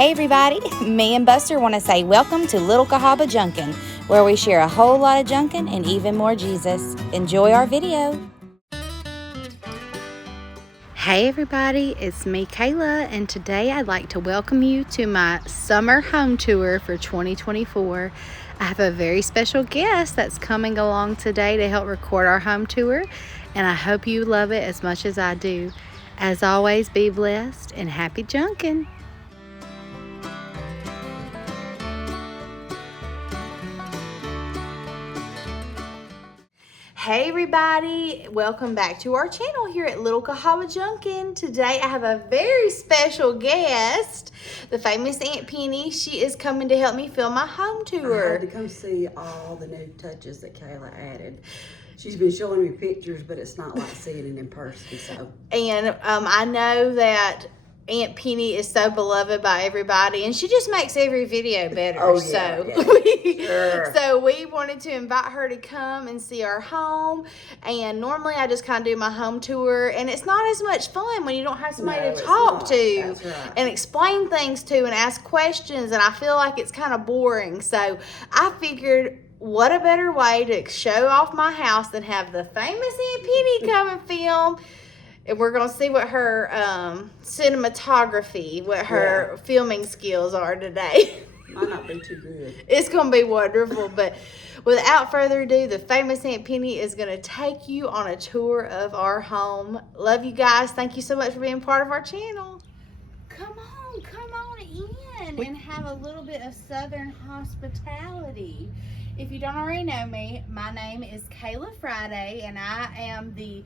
Hey everybody, me and Buster want to say welcome to Little Cahaba Junkin, where we share a whole lot of Junkin and even more Jesus. Enjoy our video. Hey everybody, it's me Kayla, and today I'd like to welcome you to my summer home tour for 2024. I have a very special guest that's coming along today to help record our home tour, and I hope you love it as much as I do. As always, be blessed and happy Junkin. Hey everybody, welcome back to our channel here at Little Cahaba Junkin. Today I have a very special guest, the famous Aunt Penny. She is coming to help me film my home tour. I had to come see all the new touches that Kayla added. She's been showing me pictures, but it's not like seeing it in person. So, and I know that Aunt Penny is so beloved by everybody, and she just makes every video better. So we wanted to invite her to come and see our home. And normally I just kind of do my home tour, and it's not as much fun when you don't have somebody to talk to and explain things to and ask questions, and I feel like it's kind of boring. So I figured, what a better way to show off my house than have the famous Aunt Penny come and film. And we're going to see what her cinematography, what her filming skills are today. Might not be too good. It's going to be wonderful. But without further ado, the famous Aunt Penny is going to take you on a tour of our home. Love you guys. Thank you so much for being part of our channel. Come on in and have a little bit of Southern hospitality. If you don't already know me, my name is Kayla Friday, and I am the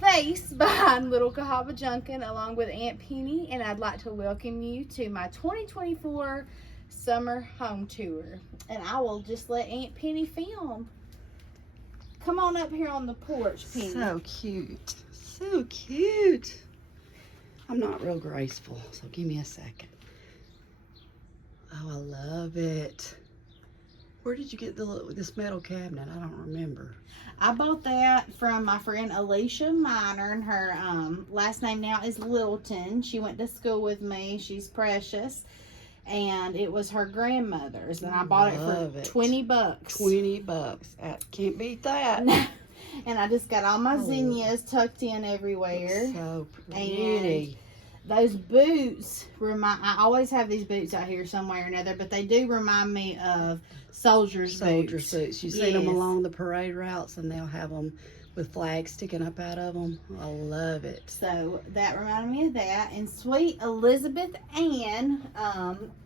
face behind Little Cahaba Junkin along with Aunt Penny, and I'd like to welcome you to my 2024 summer home tour. And I will just let Aunt Penny film. Come on up here on the porch, Penny. So cute. So cute. I'm not real graceful, so give me a second. Oh, I love it. Where did you get this metal cabinet? I don't remember. I bought that from my friend Alicia Minor, and her last name now is Littleton. She went to school with me. She's precious. And it was her grandmother's, and I bought it for $20. $20. Can't beat that. And I just got all my zinnias tucked in everywhere. So pretty. And those boots I always have these boots out here somewhere or another, but they do remind me of soldier suits. You see them along the parade routes, and they'll have them with flags sticking up out of them. I love it. So that reminded me of that. And sweet Elizabeth Ann,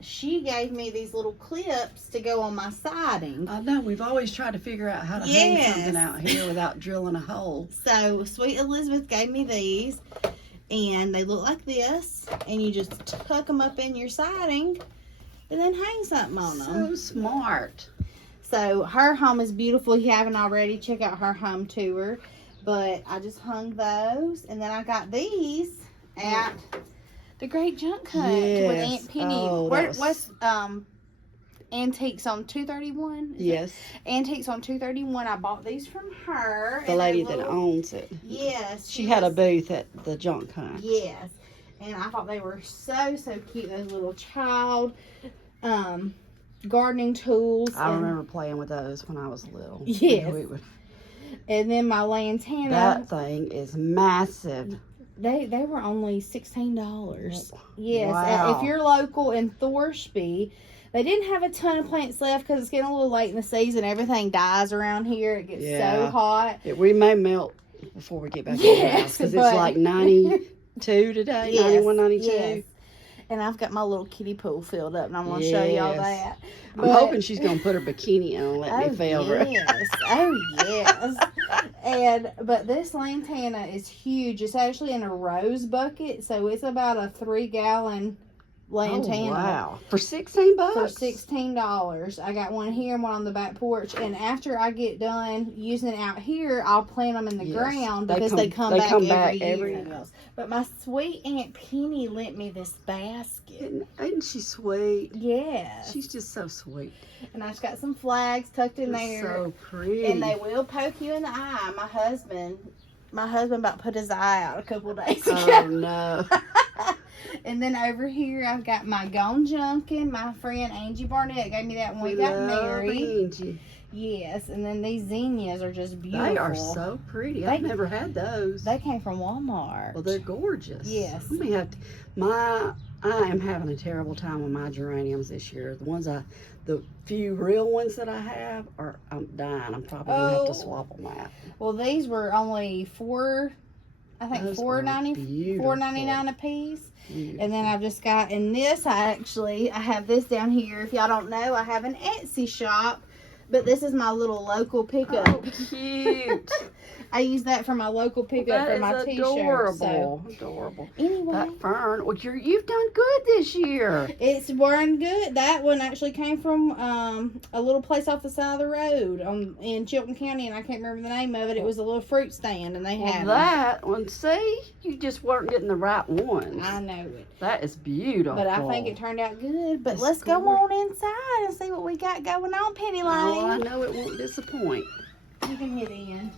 she gave me these little clips to go on my siding. I know, we've always tried to figure out how to hang something out here without drilling a hole. So sweet Elizabeth gave me these, and they look like this, and you just tuck them up in your siding and then hang something on them. So smart. So her home is beautiful. If you haven't already, check out her home tour. But I just hung those, and then I got these at the Great Junk Hunt with Aunt Penny. What's Antiques on 231? Yes. Antiques on 231. I bought these from her. The lady that owns it. Yes. She had a booth at the Junk Hunt. Yes. And I thought they were so cute. Those little child gardening tools. I remember playing with those when I was little. Yes. And then my lantana. That thing is massive. They were only $16. Yes. Wow. If you're local in Thorsby, they didn't have a ton of plants left because it's getting a little late in the season. Everything dies around here. It gets so hot. We may melt before we get back to the house, because it's like 92 today, 91, 92. Yes. And I've got my little kiddie pool filled up, and I'm going to show y'all that. I'm hoping she's going to put her bikini on and let me film her. But this lantana is huge. It's actually in a rose bucket, so it's about a 3-gallon lantana. Oh, wow. For $16? For $16. I got one here and one on the back porch. And after I get done using it out here, I'll plant them in the ground because they come back every year. But my sweet Aunt Penny lent me this basket. Isn't she sweet? Yes. She's just so sweet. And I just got some flags tucked in there. So pretty. And they will poke you in the eye. My husband about put his eye out a couple days ago. Oh, no. And then over here, I've got my Gone Junkin. My friend Angie Barnett gave me that when we got married. Angie. Yes, and then these zinnias are just beautiful. They are so pretty. I've never had those. They came from Walmart. Well, they're gorgeous. Yes. Let me have to, I am having a terrible time with my geraniums this year. The few real ones that I have I'm dying. I'm probably gonna have to swap them out. Well, these were only $4.99 a piece. Beautiful. And then I've just got in this. I have this down here. If y'all don't know, I have an Etsy shop, but this is my little local pickup. Oh, cute. I use that for my local pickup for my t-shirts. Adorable. Adorable. Anyway, that fern. Well, you've done good this year. It's wearing good. That one actually came from a little place off the side of the road in Chilton County, and I can't remember the name of it. It was a little fruit stand, and they had that one. See, you just weren't getting the right ones. I know it. That is beautiful. But I think it turned out good. But let's go on inside and see what we got going on, Penny Lane. Oh, I know it won't disappoint. You can hit in.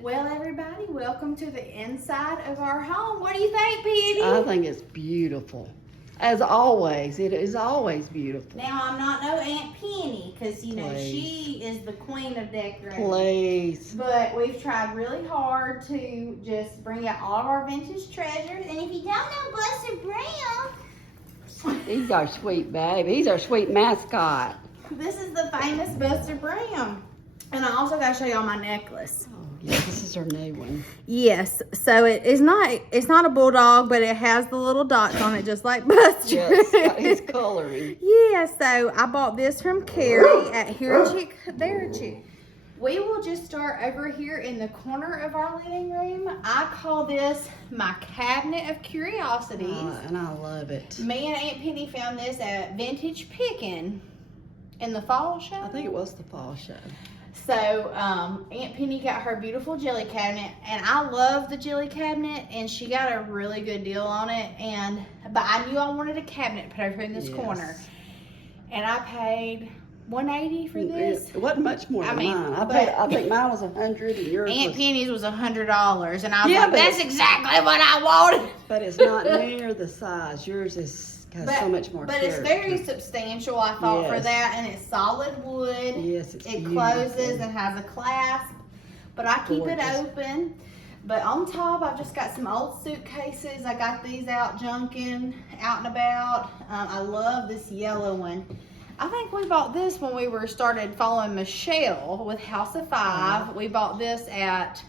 Well, everybody, welcome to the inside of our home. What do you think, Penny? I think it's beautiful. As always, it is always beautiful. Now, I'm not no Aunt Penny, because, she is the queen of decorating. Please. But we've tried really hard to just bring out all of our vintage treasures. And if you don't know Buster Brown, He's our sweet baby. He's our sweet mascot. this is the famous Buster Brown. And I also got to show y'all my necklace. Oh, yeah, this is our new one. Yes, so it's not a bulldog, but it has the little dots on it, just like Buster. Yes, got his coloring. Yeah, so I bought this from Carrie at Here Chick There Chick. We will just start over here in the corner of our living room. I call this my cabinet of curiosities. And I love it. Me and Aunt Penny found this at Vintage Pickin' in the fall show. I think it was the fall show. So, Aunt Penny got her beautiful jelly cabinet, and I love the jelly cabinet, and she got a really good deal on it, but I knew I wanted a cabinet put over in this corner, and I paid $180 for this. It wasn't much more than mine. I think mine was $100 and yours Aunt was... Penny's was $100, and I was like, that's exactly what I wanted. But it's not near the size. Yours has so much more character. It's very substantial, I thought, for that, and it's solid wood. Yes, it's It beautiful. closes and has a clasp, but I keep it open. But on top, I've just got some old suitcases. I got these out Junkin, out and about. I love this yellow one. I think we bought this when we started following Michelle with House of Five. We bought this at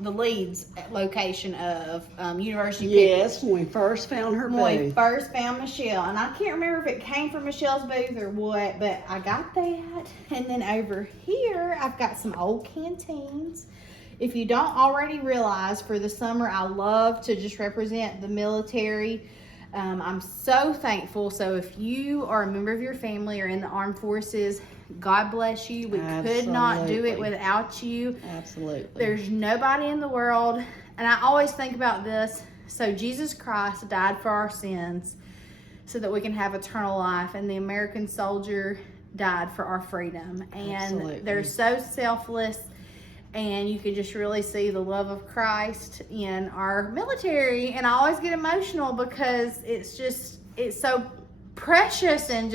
the Leeds location of University of Yes, when we first found her booth. When we first found Michelle. And I can't remember if it came from Michelle's booth or what, but I got that. And then over here, I've got some old canteens. If you don't already realize, for the summer, I love to just represent the military. I'm so thankful. So if you are a member of your family or in the armed forces, God bless you. We could not do it without you. Absolutely. There's nobody in the world. And I always think about this. So Jesus Christ died for our sins so that we can have eternal life. And the American soldier died for our freedom. And they're so selfless. And you can just really see the love of Christ in our military. And I always get emotional because it's so precious and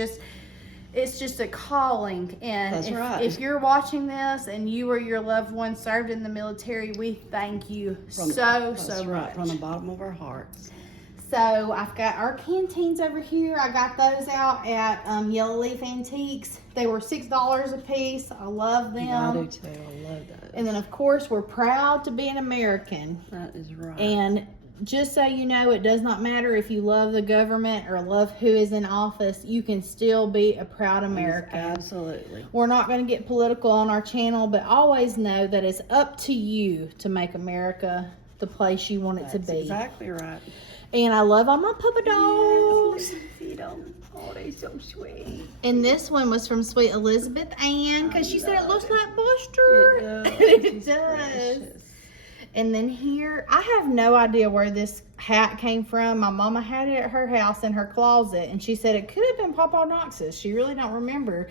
it's just a calling. And if you're watching this and you or your loved one served in the military, we thank you so much. From the bottom of our hearts. So I've got our canteens over here. I got those out at Yellow Leaf Antiques. They were $6 a piece. I love them. I do too. I love those. And then, of course, we're proud to be an American. That is right. And just so you know, it does not matter if you love the government or love who is in office. You can still be a proud American. Absolutely. We're not going to get political on our channel, but always know that it's up to you to make America the place you want it to be. That's exactly right. And I love all my puppy dogs. See them. Oh, they're so sweet. And this one was from Sweet Elizabeth Ann because she said it looks like Buster. It does. It does. And then here, I have no idea where this hat came from. My mama had it at her house in her closet, and she said it could have been Papa Knox's. She really don't remember.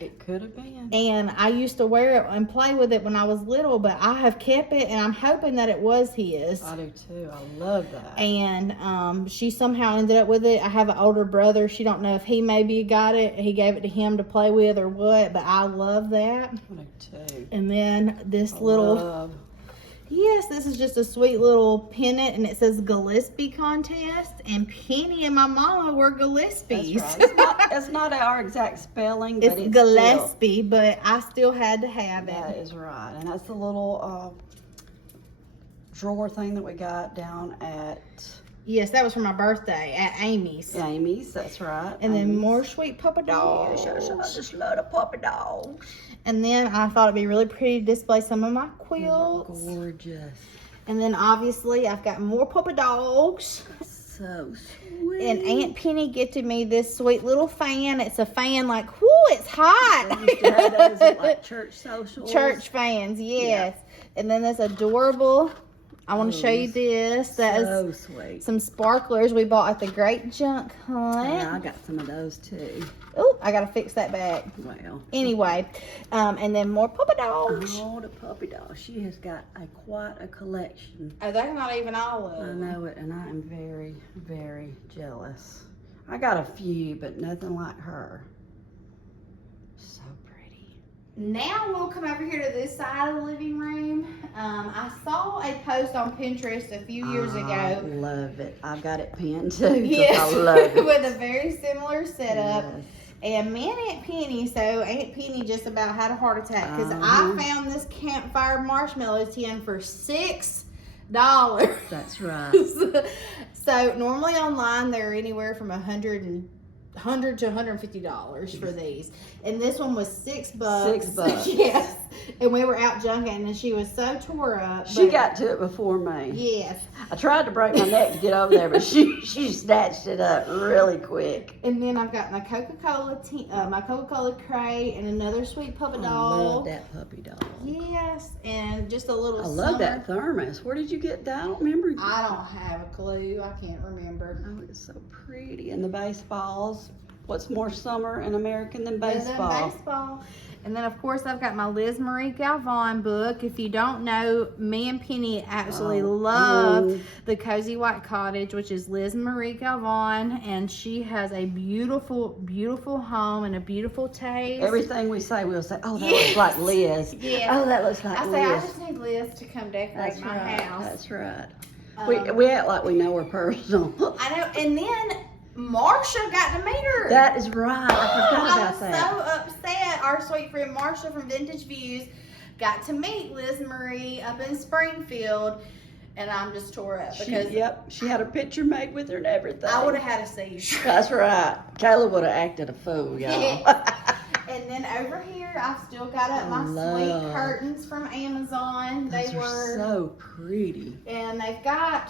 It could have been. And I used to wear it and play with it when I was little, but I have kept it, and I'm hoping that it was his. I do too. I love that. And she somehow ended up with it. I have an older brother. She don't know if he maybe got it. He gave it to him to play with or what, but I love that. I do too. And then this yes, this is just a sweet little pennant, and it says Gillespie contest, and Penny and my mama were Gillespies. That's right. It's not our exact spelling, but it's Gillespie, but I still had to have it. That is right. And that's the little drawer thing that we got down at... Yes, that was for my birthday at Amy's. Amy's, that's right. And then more sweet puppy dogs. Yes, I just love the puppy dogs. And then I thought it'd be really pretty to display some of my quilts. Gorgeous. And then obviously I've got more puppy dogs. So sweet. And Aunt Penny gifted me this sweet little fan. It's a fan like, whoo, it's hot. They used to have those at like church socials. Church fans, yes. Yeah. And then this adorable, I want to show you this. That so is sweet. some sparklers we bought at the Great Junk Hunt. Yeah, I got some of those too. Oh, I got to fix that back. Well. Anyway, and then more puppy dogs. Oh, the puppy dog. She has got quite a collection. Oh, that's not even all of I them. know it, and I am very, very jealous. I got a few, but nothing like her. So pretty. Now we'll come over here to this side of the living room. I saw a post on Pinterest a few years ago. I love it. I've got it pinned too. Yes, I love it. with a very similar setup. Yes. And me and Aunt Penny, so Aunt Penny just about had a heart attack because I found this campfire marshmallow tin for $6. That's right. So normally online they're anywhere from $100 to $150 for these, and this one was $6. $6. Yes, and we were out junking, and she was so tore up. She got to it before me. Yes. I tried to break my neck to get over there, but she snatched it up really quick. And then I've got my Coca-Cola crate, and another sweet puppy dog. I love that puppy dog. Yes, and just a little. I love that thermos. Where did you get that? I don't remember. I don't have a clue. I can't remember. Oh, it's so pretty. And the baseballs. What's more summer and American than baseball? Baseball. And then, of course, I've got my Liz Marie Galvan book. If you don't know, me and Penny absolutely love the Cozy White Cottage, which is Liz Marie Galvan. And she has a beautiful, beautiful home and a beautiful taste. Everything we say, we'll say, oh, that looks like Liz. Yeah. Oh, that looks like Liz. I just need Liz to come decorate my house. That's right. We act like we know her personal. I know. And then Marsha got to meet her. That is right. I forgot about that. I was so upset. Our sweet friend Marsha from Vintage Views got to meet Liz Marie up in Springfield, and I'm just tore up because she had a picture made with her and everything. I would have had a seizure. That's right. Kayla would have acted a fool, y'all. And then over here, I've still got up my sweet curtains from Amazon. Those are so pretty. And they've got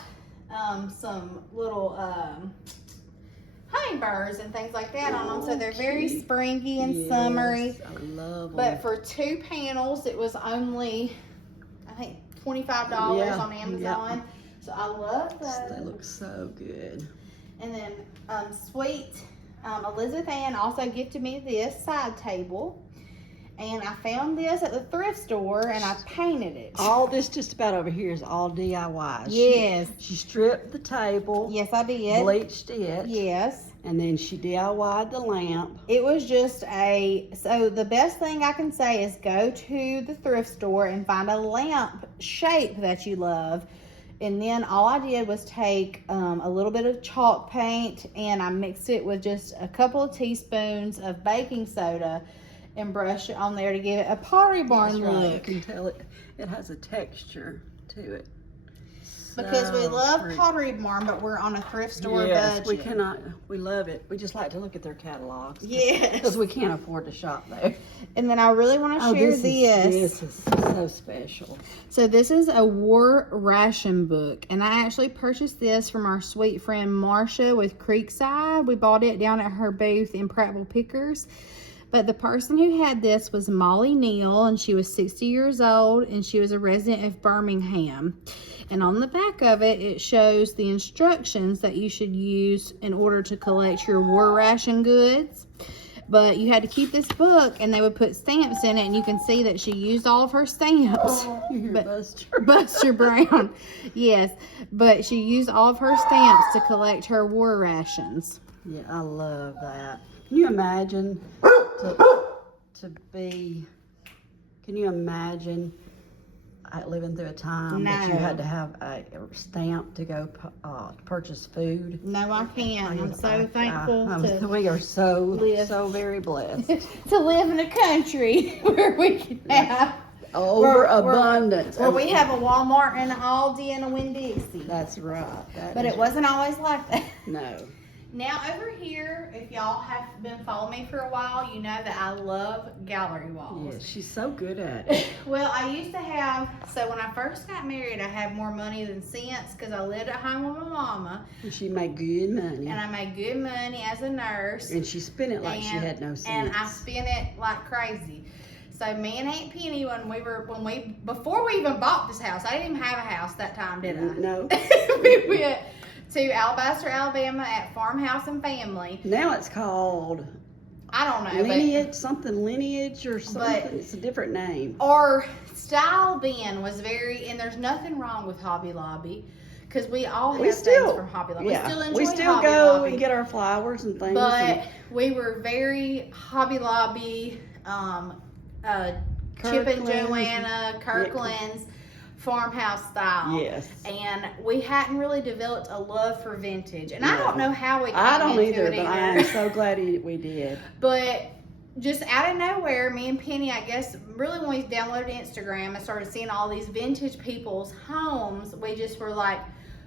some little hummingbirds and things like that on them, so they're very springy and summery. I love them. But for 2 panels, it was only, I think, $25 on Amazon. So I love those. They look so good. And then sweet Elizabeth Ann also gifted me this side table. And I found this at the thrift store, and I painted it. All this just about over here is all DIY. Yes. She stripped the table. Yes, I did. Bleached it. Yes. And then she DIY'd the lamp. It was just so the best thing I can say is go to the thrift store and find a lamp shape that you love. And then all I did was take a little bit of chalk paint, and I mixed it with just a couple of teaspoons of baking soda and brush it on there to give it a Pottery Barn look. You can tell it has a texture to it. Because we love Pottery Barn, but we're on a thrift store budget. We love it. We just like to look at their catalogs. Yes. Because we can't afford to shop there. And then I really want to share this. This is so special. So this is a war ration book, and I actually purchased this from our sweet friend Marsha with Creekside. We bought it down at her booth in Prattville Pickers. But the person who had this was Molly Neal, and she was 60 years old, and she was a resident of Birmingham. And on the back of it, it shows the instructions that you should use in order to collect your war ration goods. But you had to keep this book, and they would put stamps in it, and you can see that she used all of her stamps. Buster Brown. Yes, but she used all of her stamps to collect her war rations. Yeah, I love that. Can you imagine can you imagine living through a time that you had to have a stamp to go purchase food? No, I can't. I'm so thankful we are so very blessed to live in a country where we can have overabundance. Where we have a Walmart and an Aldi and a Winn-Dixie. That's right. But it wasn't always like that. No. Now over here, if y'all have been following me for a while, you know that I love gallery walls. Yeah, she's so good at it. Well, I used to have, so when I first got married, I had more money than sense because I lived at home with my mama. And she made good money. And I made good money as a nurse. And she spent it like she had no sense. And I spent it like crazy. So me and Aunt Penny, before we even bought this house, I didn't even have a house that time, did I? No. We went to Alabaster, Alabama at Farmhouse and Family. Now it's called, I don't know. Lineage or something. It's a different name. Our style then was and there's nothing wrong with Hobby Lobby. Because we all have things from Hobby Lobby. Yeah. We still Hobby go Lobby and get our flowers and things. But we were very Hobby Lobby, Chip and Joanna, Kirkland's, farmhouse style. Yes. And we hadn't really developed a love for vintage. And I don't know how we came I don't into either, it but I am so glad we did. But just out of nowhere, me and Penny, I guess, really when we downloaded Instagram and started seeing all these vintage people's homes, we just were like,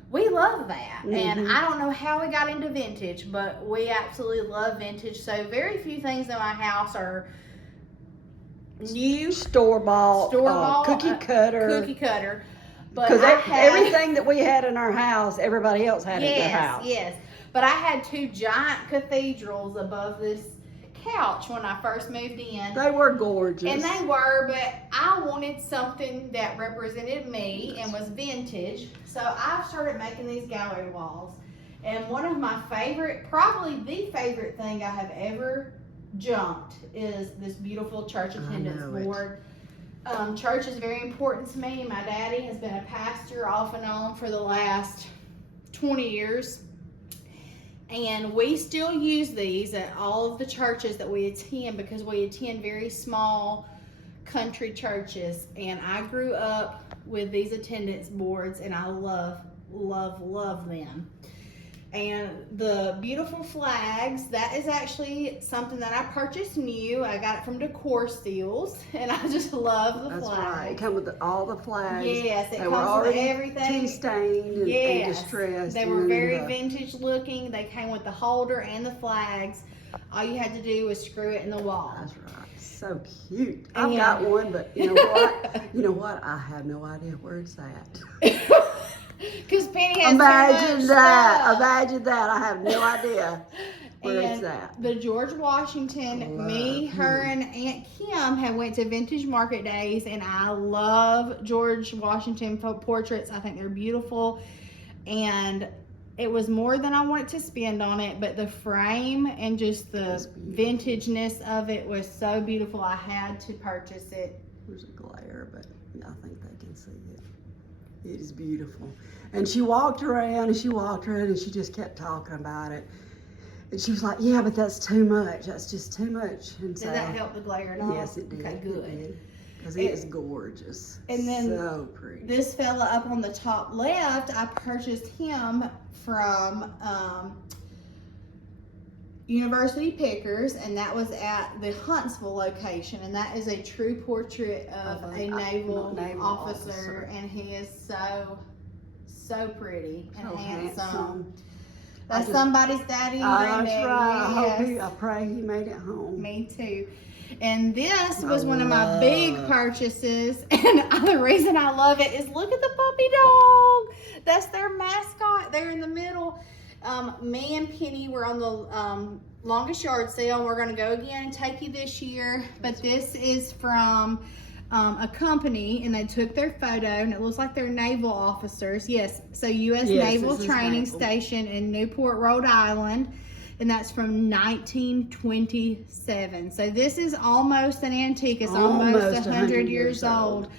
we love that. Mm-hmm. And I don't know how we got into vintage, but we absolutely love vintage. So very few things in my house are new, store-bought, cookie cutter. But because everything that we had in our house, everybody else had in their house. Yes. But I had 2 giant cathedrals above this couch when I first moved in. They were gorgeous. And they were, but I wanted something that represented me and was vintage. So I started making these gallery walls. And one of my favorite, probably the favorite thing I have ever junked is this beautiful church attendance board. Church is very important to me. My daddy has been a pastor off and on for the last 20 years. And we still use these at all of the churches that we attend because we attend very small country churches. And I grew up with these attendance boards and I love, love, love them. And the beautiful flags, that is actually something that I purchased new. I got it from Decor Steals, and I just love the flags. That's right. It comes with all the flags. Yes, it comes comes with everything. Tea-stained and distressed. They were very vintage looking. They came with the holder and the flags. All you had to do was screw it in the wall. That's right. So cute. I've got one, but you know what? You know what? I have no idea where it's at. Because Penny has Imagine that. I have no idea where it's at. The George Washington, her, and Aunt Kim have went to Vintage Market Days, and I love George Washington portraits. I think they're beautiful, and it was more than I wanted to spend on it, but the frame and just the vintageness of it was so beautiful. I had to purchase it. There's a glare, but I think they can see it. It is beautiful. And she walked around and she just kept talking about it. And she was like, yeah, but that's too much. That's just too much. And did that help the glare at all? Yes, it did. Okay, good. Because it is gorgeous. And then so pretty. This fella up on the top left, I purchased him from University Pickers, and that was at the Huntsville location, and that is a true portrait of a naval officer, and he is so pretty and handsome. That's somebody's daddy and granddaddy. That's right. I pray he made it home. Me too. And this was one of my big purchases, and the reason I love it is look at the puppy dog. That's their mascot there in the middle. Me and Penny were on the longest yard sale, and we're going to go again and take you this year. But this is from a company, and they took their photo, and it looks like they're naval officers. Yes, so U.S. Naval Training Station in Newport, Rhode Island, and that's from 1927. So this is almost an antique. It's almost 100 years old.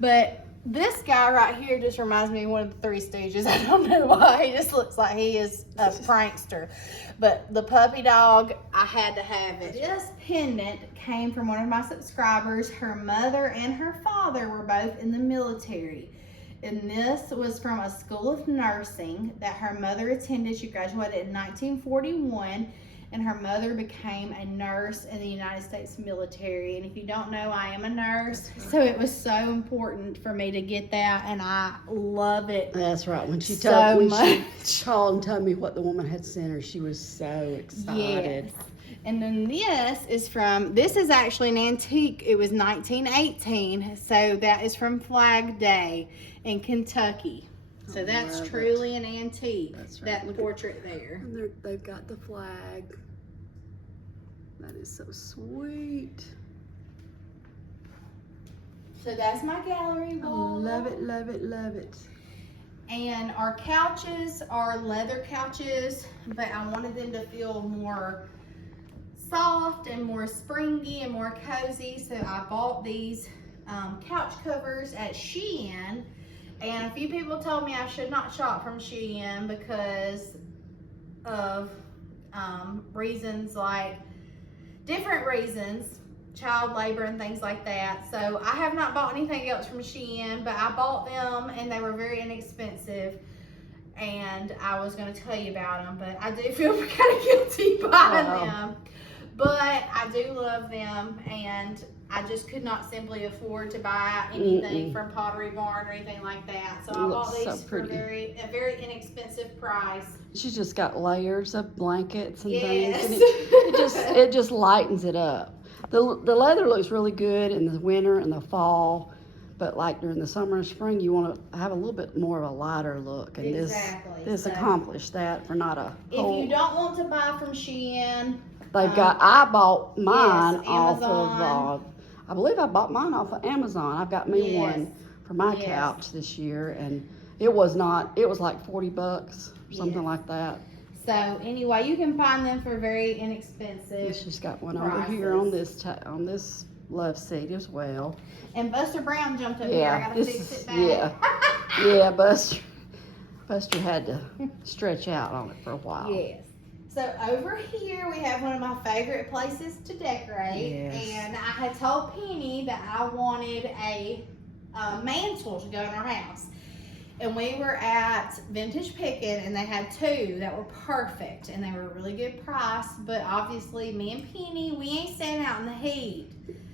But this guy right here just reminds me of one of the Three Stooges. I don't know why. He just looks like he is a prankster. But the puppy dog, I had to have it. This pendant came from one of my subscribers. Her mother and her father were both in the military. And this was from a school of nursing that her mother attended. She graduated in 1941. And her mother became a nurse in the United States military. And if you don't know, I am a nurse. So it was so important for me to get that, and I love it. That's right. When she so told much. She called and told me what the woman had sent her, she was so excited. Yes. And then this is actually an antique. It was 1918. So that is from Flag Day in Kentucky. So that's truly an antique, That's right. that portrait there. And they've got the flag. That is so sweet. So that's my gallery wall. Love it, love it, love it. And our couches are leather couches, but I wanted them to feel more soft and more springy and more cozy. So I bought these couch covers at Shein. And a few people told me I should not shop from Shein because of reasons like, different reasons, child labor and things like that. So I have not bought anything else from Shein, but I bought them and they were very inexpensive. And I was going to tell you about them, but I do feel kind of guilty buying them. But I do love them, and I just could not simply afford to buy anything from Pottery Barn or anything like that. So I bought these for a very inexpensive price. She's just got layers of blankets and Yes. things, and it just lightens it up. The leather looks really good in the winter and the fall, but like during the summer and spring, you want to have a little bit more of a lighter look, and Exactly. this accomplished that for not a whole. If you don't want to buy from Shein, They've I bought mine off Amazon. of, I believe I bought mine off of Amazon. I've got me one for my Yes. couch this year, and it was like $40 or something like that. So anyway, you can find them for very inexpensive. She's got one over here on this love seat as well. And Buster Brown jumped up here. I gotta fix it back. Yeah, Buster had to stretch out on it for a while. Yes. So over here we have one of my favorite places to decorate. Yes. And I had told Penny that I wanted a mantle to go in our house. And we were at Vintage Pickin', and they had two that were perfect, and they were a really good price. But obviously, me and Penny, we ain't standing out in the heat.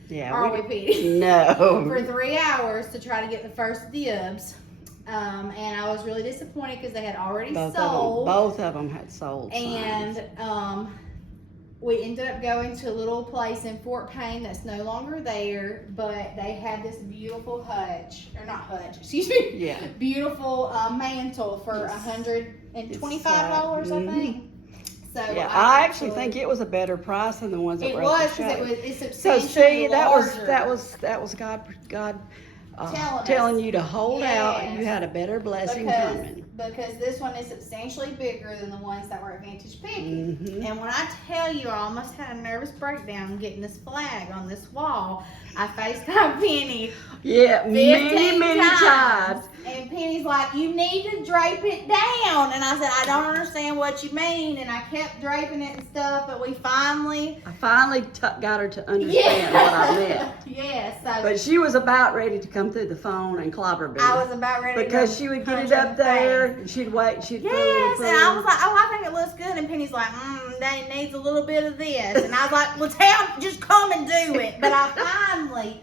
Yeah, Are we, Penny? No. For 3 hours to try to get the first dibs. And I was really disappointed because they had already sold. Both of them had sold. And we ended up going to a little place in Fort Payne that's no longer there, but they had this beautiful beautiful mantle for $125, I think. So yeah, I actually think it was a better price than the ones that were at the show. It's substantially So see, larger. that was God telling you to hold out. You had a better blessing coming. Because this one is substantially bigger than the ones that were at Vintage Pickin'. Mm-hmm. And when I tell you, I almost had a nervous breakdown getting this flag on this wall. I FaceTimed Penny. Yeah, many times. And Penny's like, you need to drape it down. And I said, I don't understand what you mean. And I kept draping it and stuff, but I finally got her to understand what I meant. Yes. But she was about ready to come through the phone and clobber me. I was about ready because she would get it up there and she'd wait. She'd yes, and I was like, oh, I think it looks good. And Penny's like, that needs a little bit of this. And I was like, well, just come and do it. But I finally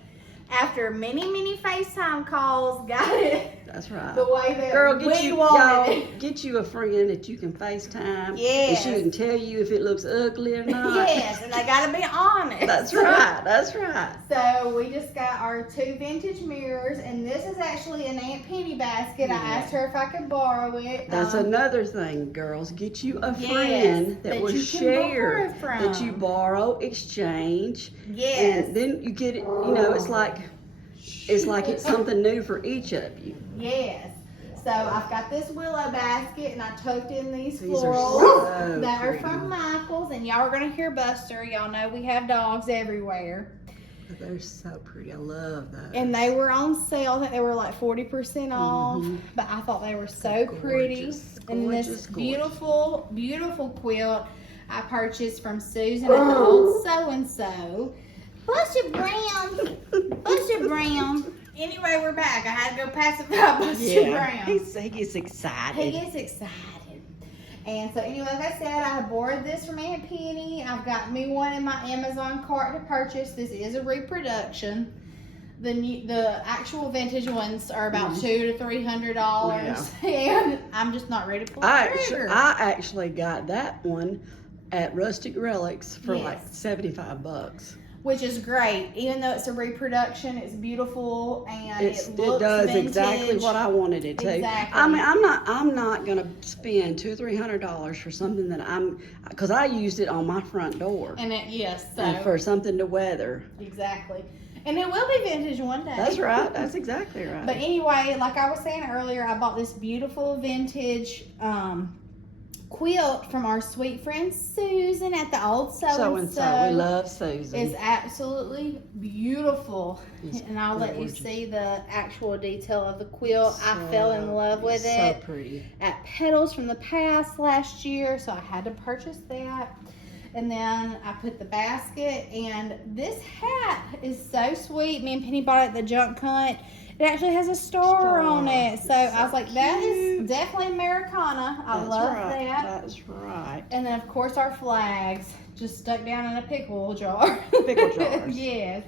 after many FaceTime calls, got it That's right. the way that Girl, we wanted. get you a friend that you can FaceTime. Yes. And she can tell you if it looks ugly or not. Yes, and they gotta be honest. That's right. That's right. So we just got our 2 vintage mirrors, and this is actually an Aunt Penny basket. I asked her if I could borrow it. That's another thing, girls. Get you a Yes, friend that will you share, can borrow that you from. borrow, exchange. Yes. And then you get it, you know, it's like it's something new for each of you. Yes. So I've got this willow basket, and I tucked in these These are florals so that are pretty. from Michael's, and y'all are gonna hear Buster. Y'all know we have dogs everywhere. But they're so pretty. I love those. And they were on sale. I think they were like 40% off. But I thought they were so pretty. Gorgeous, And this gorgeous. beautiful quilt I purchased from Susan at the old so-and-so. Buster Brown. Buster Brown. Anyway, we're back. I had to go pacify Buster Brown. He gets excited. He gets excited. And so anyway, like I said, I borrowed this from Aunt Penny. I've got me one in my Amazon cart to purchase. This is a reproduction. The actual vintage ones are about $200 to $300, and I'm just not ready to pull the trigger. I actually got that one at Rustic Relics for like $75. Which is great, even though it's a reproduction. It's beautiful and it looks does vintage. exactly what I wanted it to. Exactly. I mean, I'm not gonna spend $200 or $300 for something that because I used it on my front door. And and for something to weather. Exactly. And it will be vintage one day. That's right. That's exactly right. But anyway, like I was saying earlier, I bought this beautiful vintage quilt from our sweet friend Susan at the old so-and-so. We love Susan. It's absolutely beautiful. It's and I'll let you gorgeous. see the actual detail of the quilt. I fell in love with it. So pretty. At Petals from the Past last year, so I had to purchase that. And then I put the basket, and this hat is so sweet. Me and Penny bought it at the Junkin. It actually has a star on it. So I was like, that is definitely Americana. I love that. That's right. And then, of course, our flags just stuck down in a pickle jar. Pickle jars. Yes.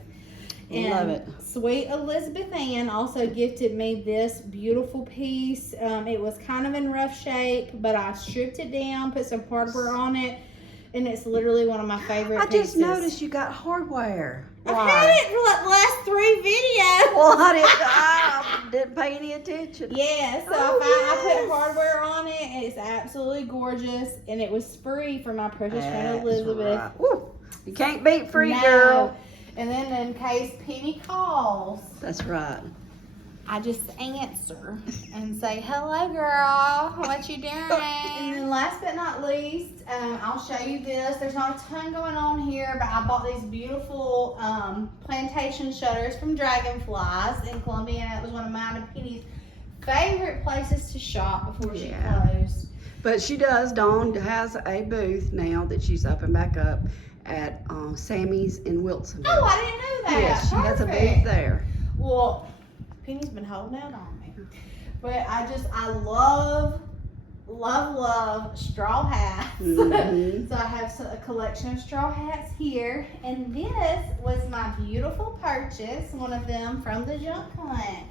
Love it. Sweet Elizabeth Ann also gifted me this beautiful piece. It was kind of in rough shape, but I stripped it down, put some hardware on it, and it's literally one of my favorite pieces. I just noticed you got hardware. I've had it for like the last 3 videos. Well, I didn't pay any attention. Yeah, so I put hardware on it, and it's absolutely gorgeous, and it was free for my precious friend Elizabeth. Right. Woo. You can't beat free, No. girl. And then in case Penny calls, That's right. I just answer and say, hello girl, what you doing? And then last but not least, I'll show you this. There's not a ton going on here, but I bought these beautiful plantation shutters from Dragonflies in Columbia, and it was one of mine and Penny's favorite places to shop before she closed. But she does. Dawn has a booth now that she's up and back up at Sammy's in Wilsonville. Oh, I didn't know that. Yes, she has a booth Perfect. there. Well, Penny's been holding out on me. But I love straw hats. Mhm. So I have a collection of straw hats here. And this was my beautiful purchase, one of them from the Junkin.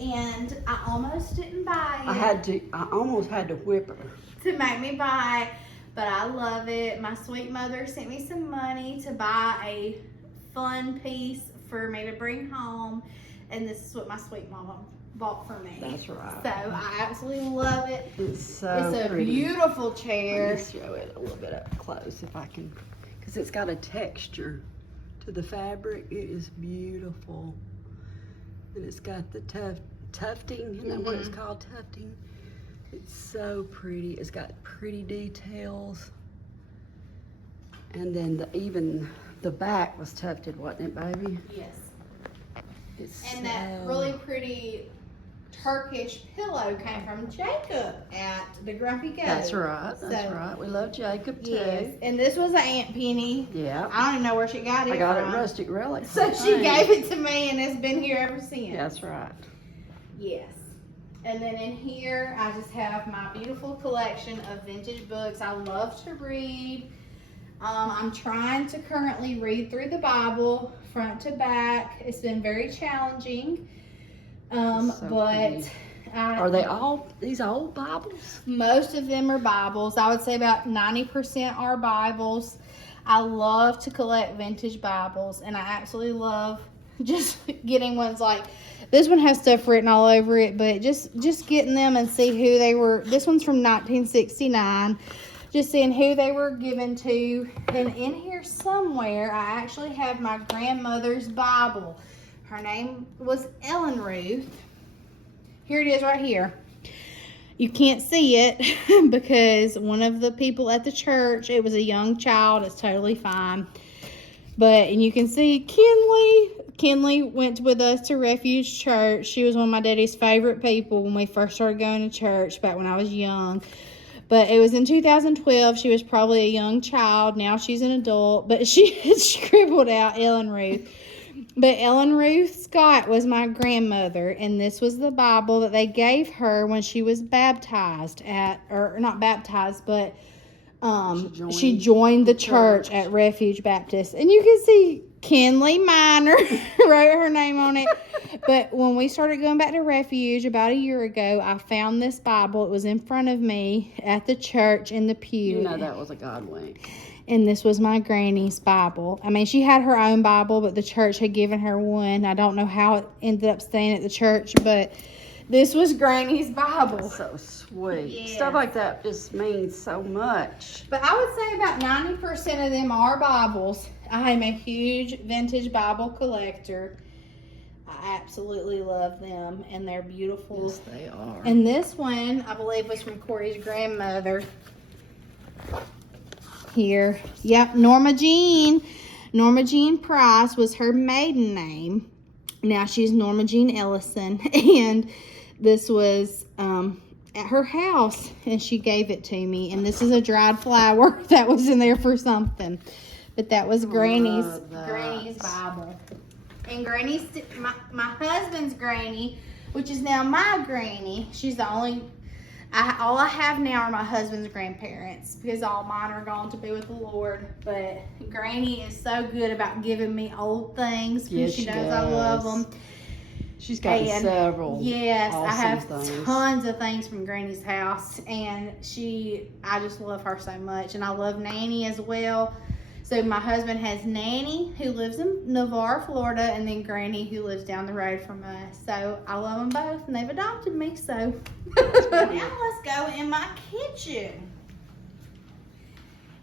And I almost didn't buy it. I almost had to whip her. To make me buy it, but I love it. My sweet mother sent me some money to buy a fun piece for me to bring home. And this is what my sweet mama bought for me. That's right. So I absolutely love it. It's so It's a pretty. beautiful Let chair. me show it a little bit up close if I can, because it's got a texture to the fabric. It is beautiful, and it's got the tufting. Isn't that what it's called? Tufting. It's so pretty. It's got pretty details, and then even the back was tufted, wasn't it, baby? Yes. It's And that really pretty Turkish pillow came from Jacob at the Grumpy Goat. That's right. That's So, right. We love Jacob too. Yes. And this was an Aunt Penny. Yeah. I don't even know where she got it I got from. it Rustic Relics. So she gave it to me, and it's been here ever since. That's right. Yes. And then in here, I just have my beautiful collection of vintage books. I love to read. I'm trying to currently read through the Bible front to back. It's been very challenging. But are they all these old Bibles? Most of them are Bibles. I would say about 90% are Bibles. I love to collect vintage Bibles, and I absolutely love just getting ones like this one has stuff written all over it, but just getting them and see who they were. This one's from 1969. Just seeing who they were given to. And in here somewhere, I actually have my grandmother's Bible. Her name was Ellen Ruth. Here it is right here. You can't see it because one of the people at the church, it was a young child. It's totally fine. And you can see Kinley went with us to Refuge Church. She was one of my daddy's favorite people when we first started going to church back when I was young. But it was in 2012. She was probably a young child. Now she's an adult. But she had scribbled out Ellen Ruth. But Ellen Ruth Scott was my grandmother, and this was the Bible that they gave her when she was baptized she joined the church at Refuge Baptist. And you can see Kinley Minor wrote her name on it. But when we started going back to Refuge about a year ago, I found this Bible. It was in front of me at the church in the pew. You know that was a God wink. And this was my granny's Bible. I mean, she had her own Bible, but the church had given her one. I don't know how it ended up staying at the church, but this was Granny's Bible. So sweet. Yeah. Stuff like that just means so much. But I would say about 90% of them are Bibles. I am a huge vintage Bible collector. I absolutely love them, and they're beautiful. Yes, they are. And this one, I believe, was from Corey's grandmother. Here. Yep, Norma Jean. Norma Jean Price was her maiden name. Now she's Norma Jean Ellison. And this was at her house, and she gave it to me. And this is a dried flower that was in there for something. But that was Granny's Bible. And Granny's, my husband's granny, which is now my granny. She's the only... all I have now are my husband's grandparents because all mine are gone to be with the Lord. But Granny is so good about giving me old things because Yes, she knows does. I love them. She's got several. Yes, awesome I have things. tons of things from Granny's house, and I just love her so much, and I love Nanny as well. So my husband has Nanny, who lives in Navarre, Florida, and then Granny, who lives down the road from us. So I love them both, and they've adopted me. So now let's go in my kitchen.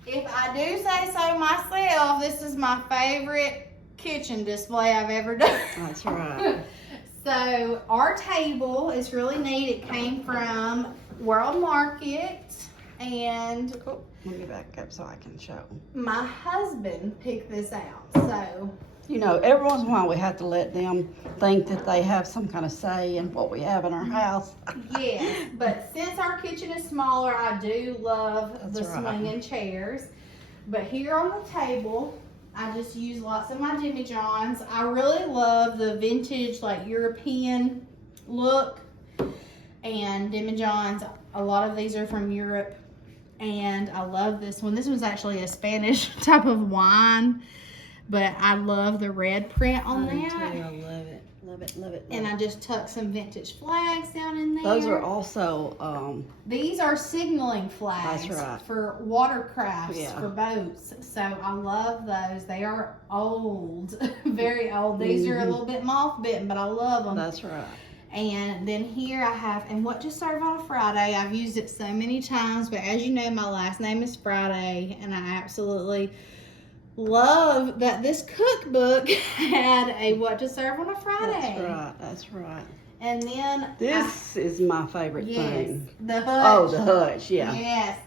If I do say so myself, this is my favorite kitchen display I've ever done. That's right. So our table is really neat. It came from World Market, and Cool. Let me back up so I can show. my husband picked this out. So You know, every once in a while we have to let them think that they have some kind of say in what we have in our house. yes, but since our kitchen is smaller, I do love That's the right. swinging chairs. But here on the table, I just use lots of my Jimmy Johns. I really love the vintage, like European look. And Jimmy Johns, a lot of these are from Europe. And I love this one. This one's actually a Spanish type of wine. But I love the red print on that. I love it. Love it, love it. And I just tucked some vintage flags down in there. Those are also, These are signaling flags. That's right. For watercrafts, Yeah. for boats. So I love those. They are old, very old. These are a little bit moth bitten, but I love them. that's right. And then here I have, and what to serve on a Friday. I've used it so many times, but as you know, my last name is Friday, and I absolutely love that this cookbook had a what to serve on a Friday. That's right, that's right. And then This is my favorite thing. the hutch. Oh, the hutch, yeah. Yes.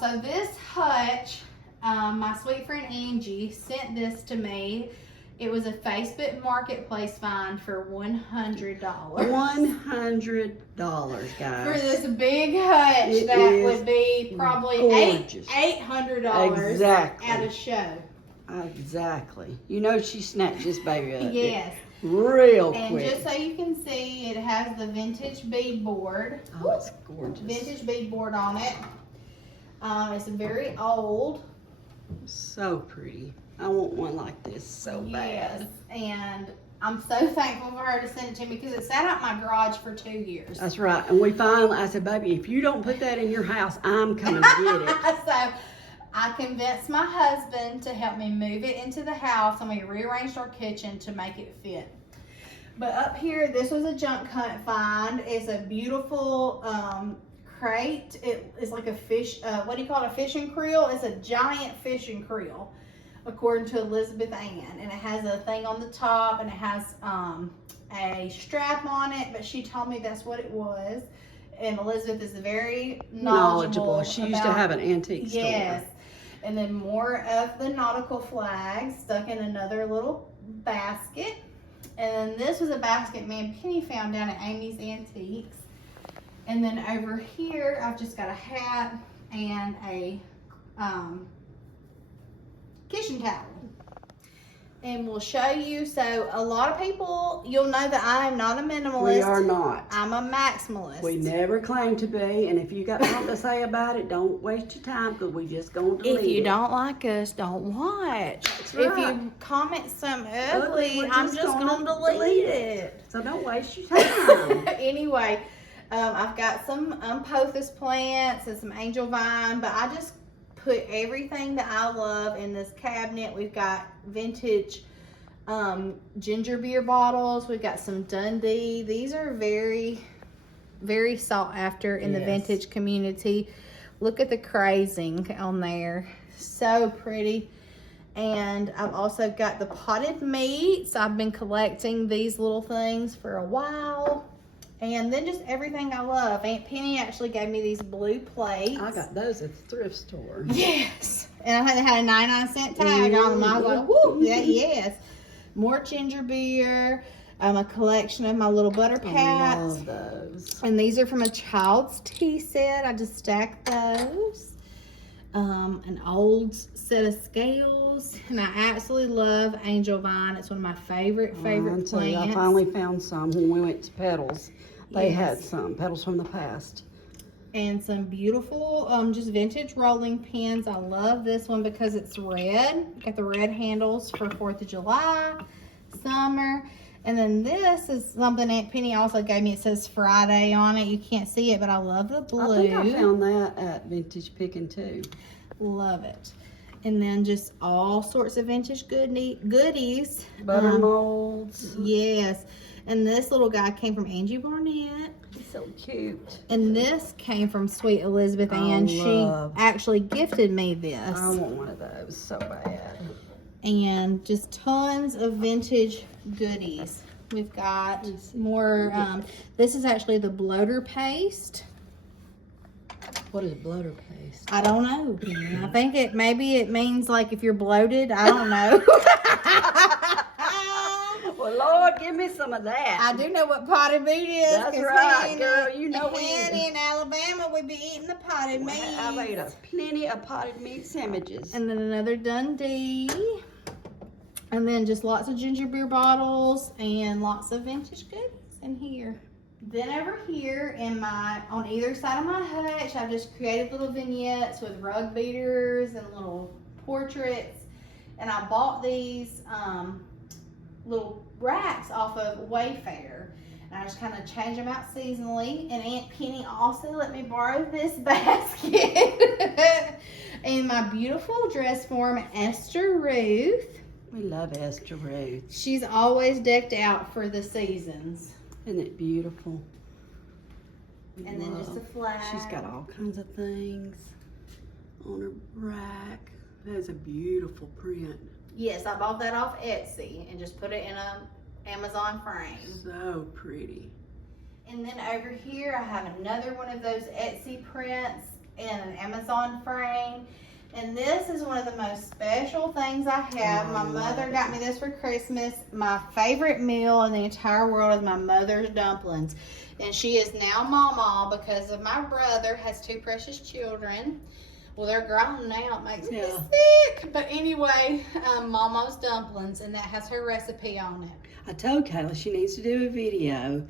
So this hutch, my sweet friend Angie sent this to me. It was a Facebook Marketplace find for $100. $100, guys. For this big hutch It that is would be probably gorgeous. $800 Exactly. at a show. Exactly. You know she snatched this baby up. Yes. Real And quick. just so you can see, it has the vintage beadboard. Oh, it's gorgeous. Vintage beadboard on it. It's very old. So pretty. I want one like this so bad. And I'm so thankful for her to send it to me because it sat out my garage for 2 years. That's right. And I said, baby, if you don't put that in your house, I'm coming to get it. So I convinced my husband to help me move it into the house, and we rearranged our kitchen to make it fit. But up here, this was a junk hunt find. It's a beautiful crate. It is like a fish, what do you call it, a fishing creel? It's a giant fishing creel, according to Elizabeth Ann. And it has a thing on the top, and it has a strap on it, but she told me that's what it was. And Elizabeth is very knowledgeable. She used to have an antique store. Yes. And then more of the nautical flags stuck in another little basket. And then this was a basket me and Penny found down at Amy's Antiques. And then over here, I've just got a hat and a kitchen towel. And we'll show you. So a lot of people, you'll know that I am not a minimalist. We are not. I'm a maximalist. We never claim to be. And if you got something to say about it, don't waste your time because we just going to delete it. If you don't like us, don't watch. That's right. If you comment some ugly, I'm just going to delete it. So don't waste your time. Anyway, I've got some pothos plants and some angel vine, but I just put everything that I love in this cabinet. We've got vintage ginger beer bottles. We've got some Dundee. These are very, very sought after in the vintage community. Look at the crazing on there. So pretty. And I've also got the potted meats. I've been collecting these little things for a while. And then just everything I love. Aunt Penny actually gave me these blue plates. I got those at the thrift store. Yes. And I had a 99-cent tag on them. I was like, whoo, yeah, yes. More ginger beer. A collection of my little butter pats. I love those. And these are from a child's tea set. I just stacked those. An old set of scales. And I absolutely love angel vine. It's one of my favorite plants. I finally found some when we went to Petals. They had some Petals from the past. And some beautiful just vintage rolling pins. I love this one because it's red. Got the red handles for 4th of July, summer. And then this is something Aunt Penny also gave me. It says Friday on it. You can't see it, but I love the blue. I think I found that at Vintage Pickin' too. Love it. And then just all sorts of vintage goodies. Butter molds. Yes. And this little guy came from Angie Barnett. He's so cute. And this came from Sweet Elizabeth Ann. She actually gifted me this. I want one of those so bad. And just tons of vintage goodies. We've got more. This is actually the bloater paste. What is bloater paste? I don't know. I think maybe it means like if you're bloated. I don't know. Well, Lord, give me some of that. I do know what potted meat is. That's right, girl. You know in Alabama, we be eating the potted meat. I've ate plenty of potted meat sandwiches. And then another Dundee. And then just lots of ginger beer bottles and lots of vintage goodies in here. Then over here on either side of my hutch, I've just created little vignettes with rug beaters and little portraits. And I bought these little racks off of Wayfair. And I just kind of change them out seasonally. And Aunt Penny also let me borrow this basket. And my beautiful dress form, Esther Ruth. We love Esther Ruth. She's always decked out for the seasons. Isn't it beautiful? And then just a flag. She's got all kinds of things on her rack. That is a beautiful print. Yes, I bought that off Etsy and just put it in a Amazon frame. So pretty. And then over here I have another one of those Etsy prints in an Amazon frame. And this is one of the most special things I have. My mother got me this for Christmas. My favorite meal in the entire world is my mother's dumplings. And she is now Mama because of my brother has 2 precious children. Well, they're grown now. It makes me sick. But anyway, Mama's dumplings, and that has her recipe on it. I told Kayla she needs to do a video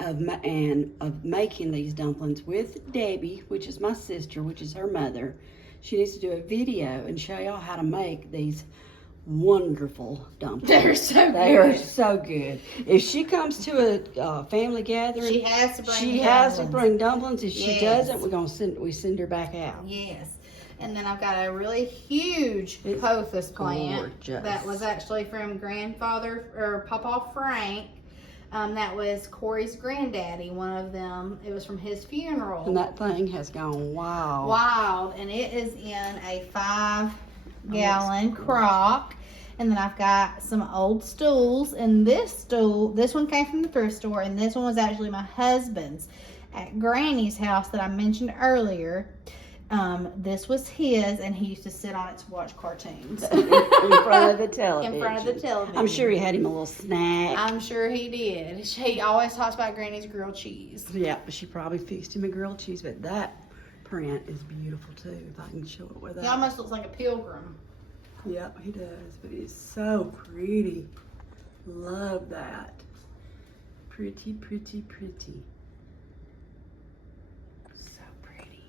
of making these dumplings with Debbie, which is my sister, which is her mother. She needs to do a video and show y'all how to make these wonderful dumplings. They're so good. They are so good. If she comes to a family gathering, She has to bring dumplings. If she doesn't, we send her back out. Yes. And then I've got a really huge pothos plant that was actually from grandfather or Papa Frank. That was Corey's granddaddy, one of them. It was from his funeral. And that thing has gone wild. Wild. And it is in a 5-gallon crock. And then I've got some old stools. And this one came from the thrift store. And this one was actually my husband's at Granny's house that I mentioned earlier. This was his, and he used to sit on it to watch cartoons. In front of the television. In front of the television. I'm sure he had him a little snack. I'm sure he did. He always talks about Granny's grilled cheese. Yeah, but she probably fixed him a grilled cheese. But that print is beautiful too. If I can show it with that. He almost looks like a pilgrim. Yep, he does. But it's so pretty. Love that. Pretty, pretty, pretty. So pretty.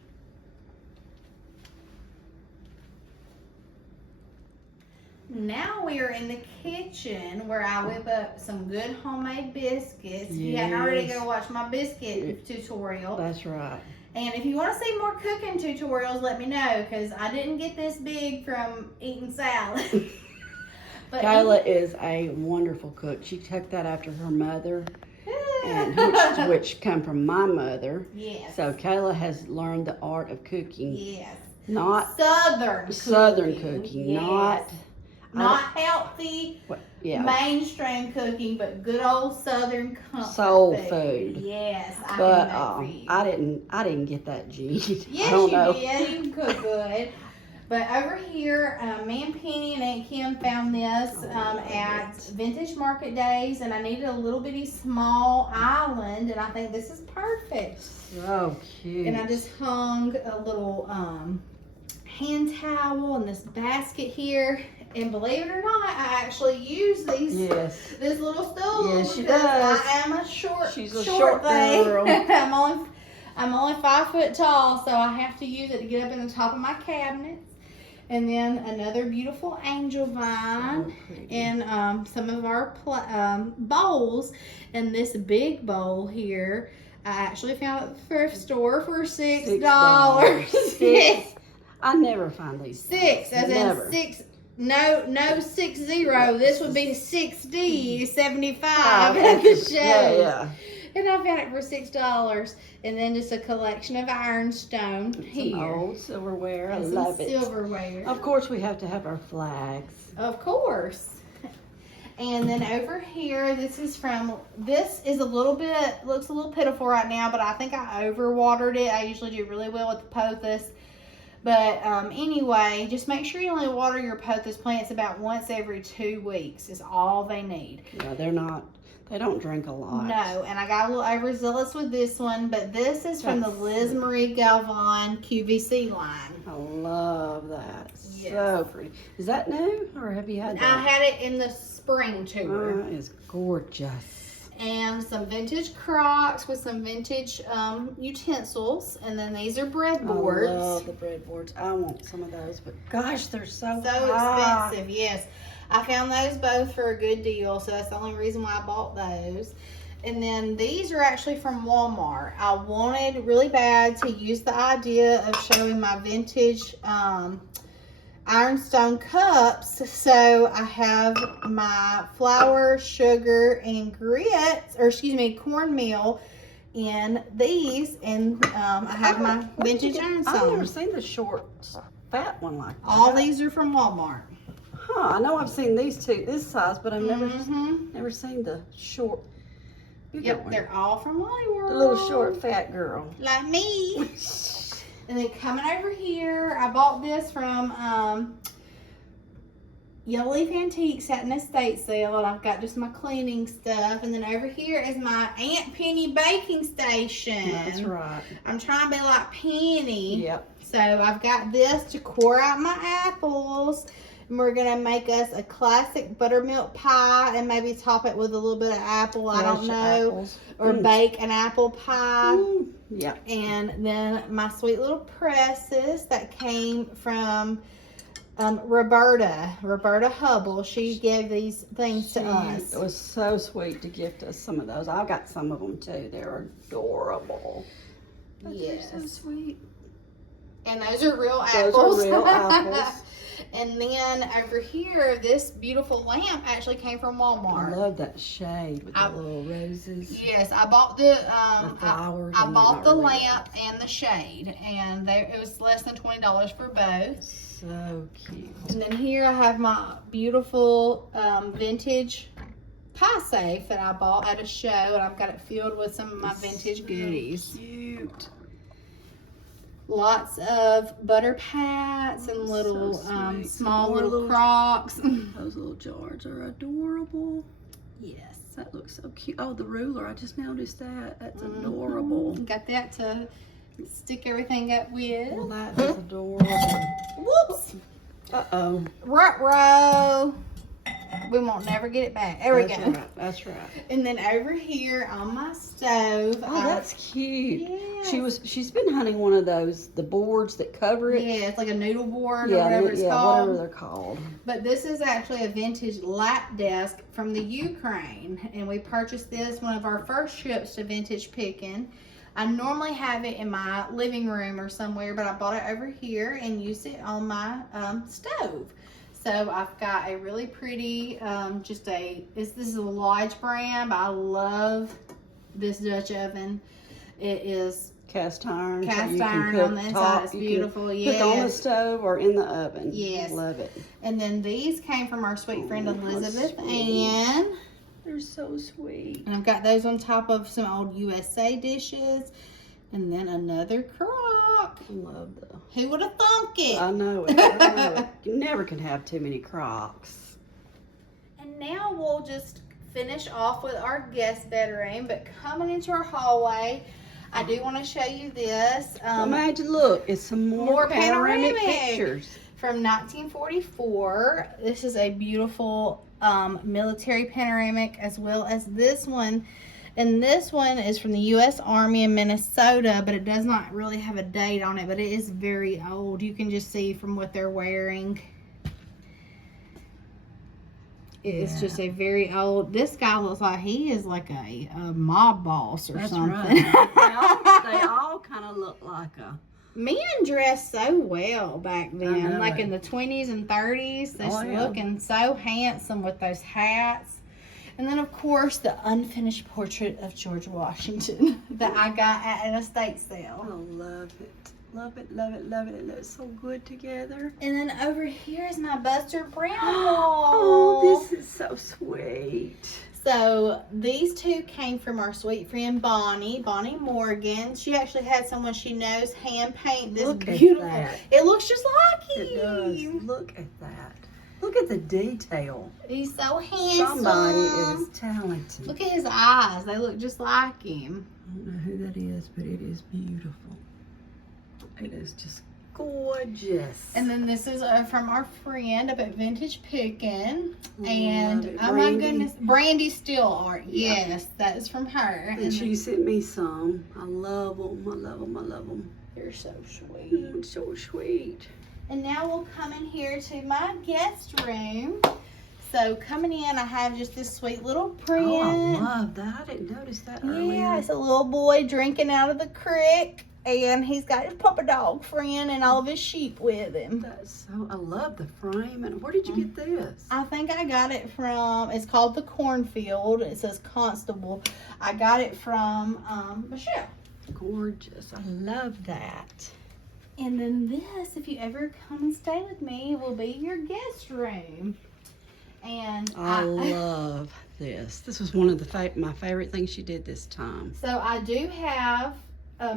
Now we are in the kitchen where I whip up some good homemade biscuits. If you hadn't already, go watch my biscuit tutorial. That's right. And if you want to see more cooking tutorials, let me know, because I didn't get this big from eating salad. But Kyla is a wonderful cook. She took that after her mother, and which come from my mother. Yes. So Kayla has learned the art of cooking. Yes. Not Southern cooking. Yes. Not healthy, mainstream cooking, but good old Southern comfort soul food. Yes, but I didn't get that gene. Yes, I don't know. did. You cook good. But over here, me and Penny and Aunt Kim found this at Vintage Market Days, and I needed a little bitty small island, and I think this is perfect. So cute. And I just hung a little hand towel in this basket here. And believe it or not, I actually use these this little stool. Yes, she does. I am a short short thing. girl. I'm only 5 foot tall, so I have to use it to get up in the top of my cabinets. And then another beautiful angel vine, and some of our bowls. And this big bowl here, I actually found at the thrift store for $6. Six. I never find these. Six, as never. in six. No 60. This would be 60, 75 at the show. Yeah. And I found it for $6. And then just a collection of ironstone here. Some old silverware. I And love some it. silverware. Of course, we have to have our flags. Of course. And then over here, this is a little bit, looks a little pitiful right now, but I think I overwatered it. I usually do really well with the pothos. But anyway, just make sure you only water your pothos plants about once every 2 weeks is all they need. Yeah, they don't drink a lot. No, and I got a little overzealous with this one, but this is from the Liz Marie Galvan QVC line. I love that. Yes. So pretty. Is that new, or have you had that? I had it in the spring tour. It's gorgeous. And some vintage crocks with some vintage utensils. And then these are breadboards. I love the breadboards. I want some of those, but gosh, they're so expensive. Yes, I found those both for a good deal, so that's the only reason why I bought those. And then these are actually from Walmart. I wanted really bad to use the idea of showing my vintage ironstone cups, so I have my flour, sugar, and cornmeal in these, and I have my vintage ironstone. I've never seen the short, fat one like that. All these are from Walmart. Huh? I know I've seen these two this size, but I've never seen the short. Yep, they're all from Hollywood. The little short, fat girl. Like me. And then coming over here, I bought this from Yellow Leaf Antiques at an estate sale, and I've got just my cleaning stuff. And then over here is my Aunt Penny baking station. That's right. I'm trying to be like Penny. Yep. So I've got this to core out my apples. And we're going to make us a classic buttermilk pie and maybe top it with a little bit of apple. I don't know. Apples. Or bake an apple pie. Yeah. And then my sweet little presses that came from Roberta Hubble. She gave these things to us. It was so sweet to gift us some of those. I got some of them too. They're adorable. Yes. They're so sweet. And those are real apples. Those are real apples. And then over here, this beautiful lamp actually came from Walmart. I love that shade with the little roses. Yes, I bought the flowers. I bought the lamp and the shade, and it was less than $20 for both. So cute. And then here I have my beautiful vintage pie safe that I bought at a show, and I've got it filled with some of my vintage goodies. Cute. Lots of butter pats and little small little crocs. Those little jars are adorable. Yes. That looks so cute. Oh, the ruler. I just noticed that. That's adorable. Got that to stick everything up with. Well, that is adorable. Whoops. Uh-oh. Ruh-roh. We won't never get it back. There we go. Right. That's right. And then over here on my stove. Oh, that's cute. Yes. She's been hunting one of those, the boards that cover it. Yeah, it's like a noodle board or whatever it's called. Whatever they're called. But this is actually a vintage lap desk from the Ukraine. And we purchased this one of our first trips to vintage picking. I normally have it in my living room or somewhere, but I bought it over here and used it on my stove. So I've got a really pretty, this is a Lodge brand, but I love this Dutch oven. It is cast iron. Cast iron on the inside. It's beautiful. Yes. Cook on the stove or in the oven. Yes. Love it. And then these came from our sweet friend Elizabeth Ann. They're so sweet. And I've got those on top of some old USA dishes. And then another crock. I love those. Who would have thunk it? I know it. I know it. You never can have too many crocks. And now we'll just finish off with our guest bedroom. But coming into our hallway, I do want to show you this. Imagine, look, it's some more panoramic pictures. From 1944. This is a beautiful military panoramic, as well as this one. And this one is from the U.S. Army in Minnesota, but it does not really have a date on it, but it is very old. You can just see from what they're wearing. Yeah. It's just a very old, this guy looks like he is like a mob boss or something. Right. They all kind of look like a... Men dressed so well back then, like in the 20s and 30s. They're looking so handsome with those hats. And then, of course, the unfinished portrait of George Washington that I got at an estate sale. I love it. Love it, love it, love it. It looks so good together. And then over here is my Buster Brown wall. Oh, this is so sweet. So these two came from our sweet friend Bonnie Morgan. She actually had someone she knows hand paint this beautiful. That. It looks just like him. It does. Look at that. Look at the detail. He's so handsome. Somebody is talented. Look at his eyes. They look just like him. I don't know who that is, but it is beautiful. It is just gorgeous. And then this is from our friend up at Vintage Pickin'. And oh my goodness, Brandy Still Art. Yes, that is from her. And she sent me some. I love them. I love them. I love them. They're so sweet. So sweet. And now we'll come in here to my guest room. So coming in, I have just this sweet little print. Oh, I love that. I didn't notice that earlier. Yeah, it's a little boy drinking out of the creek. And he's got his puppy dog friend and all of his sheep with him. That's so, I love the frame. And where did you get this? I think I got it from, it's called the Cornfield. It says Constable. I got it from Michelle. Gorgeous. I love that. And then this, if you ever come and stay with me, will be your guest room. And I love this. This was one of my favorite things she did this time. So I do have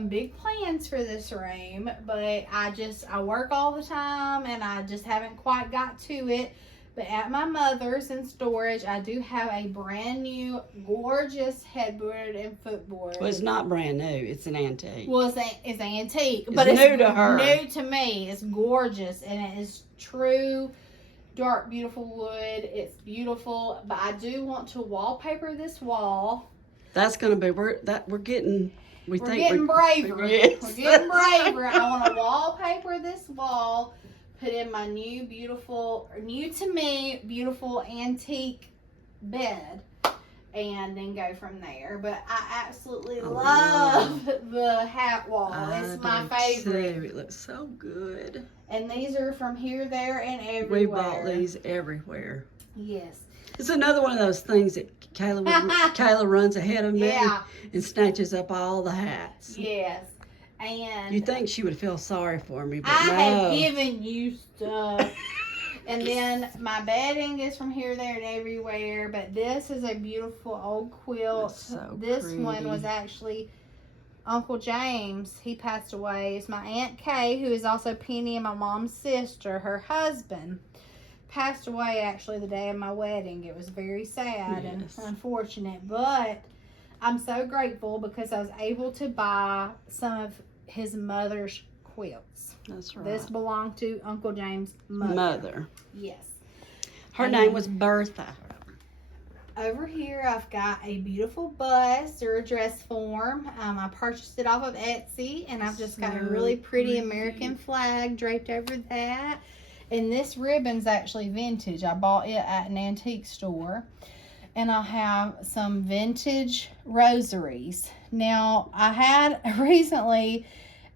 big plans for this room, but I work all the time and I just haven't quite got to it. But at my mother's in storage, I do have a brand new, gorgeous headboard and footboard. Well, it's not brand new. It's an antique. Well, it's antique, It's but it's new to her. New to me. It's gorgeous, and it is true dark, beautiful wood. It's beautiful, but I do want to wallpaper this wall. That's gonna be we're getting. We're getting braver. Yes. We're getting braver. I want to wallpaper this wall, put in my new to me, beautiful antique bed, and then go from there. But I absolutely love the hat wall. It's my favorite. Too. It looks so good. And these are from here, there, and everywhere. We bought these everywhere. Yes. It's another one of those things that Kayla runs ahead of me and snatches up all the hats. Yes. And you think she would feel sorry for me, but I no. have given you stuff. And then my bedding is from here, there, and everywhere. But this is a beautiful old quilt. That's so this pretty. one was actually Uncle James. He passed away. It's my Aunt Kay, who is also Penny and my mom's sister. Her husband passed away actually the day of my wedding. It was very sad and unfortunate, but I'm so grateful because I was able to buy some of his mother's quilts. That's right. This belonged to Uncle James' mother. Yes. Her name was Bertha. Over here I've got a beautiful bust or a dress form. I purchased it off of Etsy, and I've just got a really pretty American flag draped over that. And this ribbon's actually vintage. I bought it at an antique store. And I have some vintage rosaries. Now, I had recently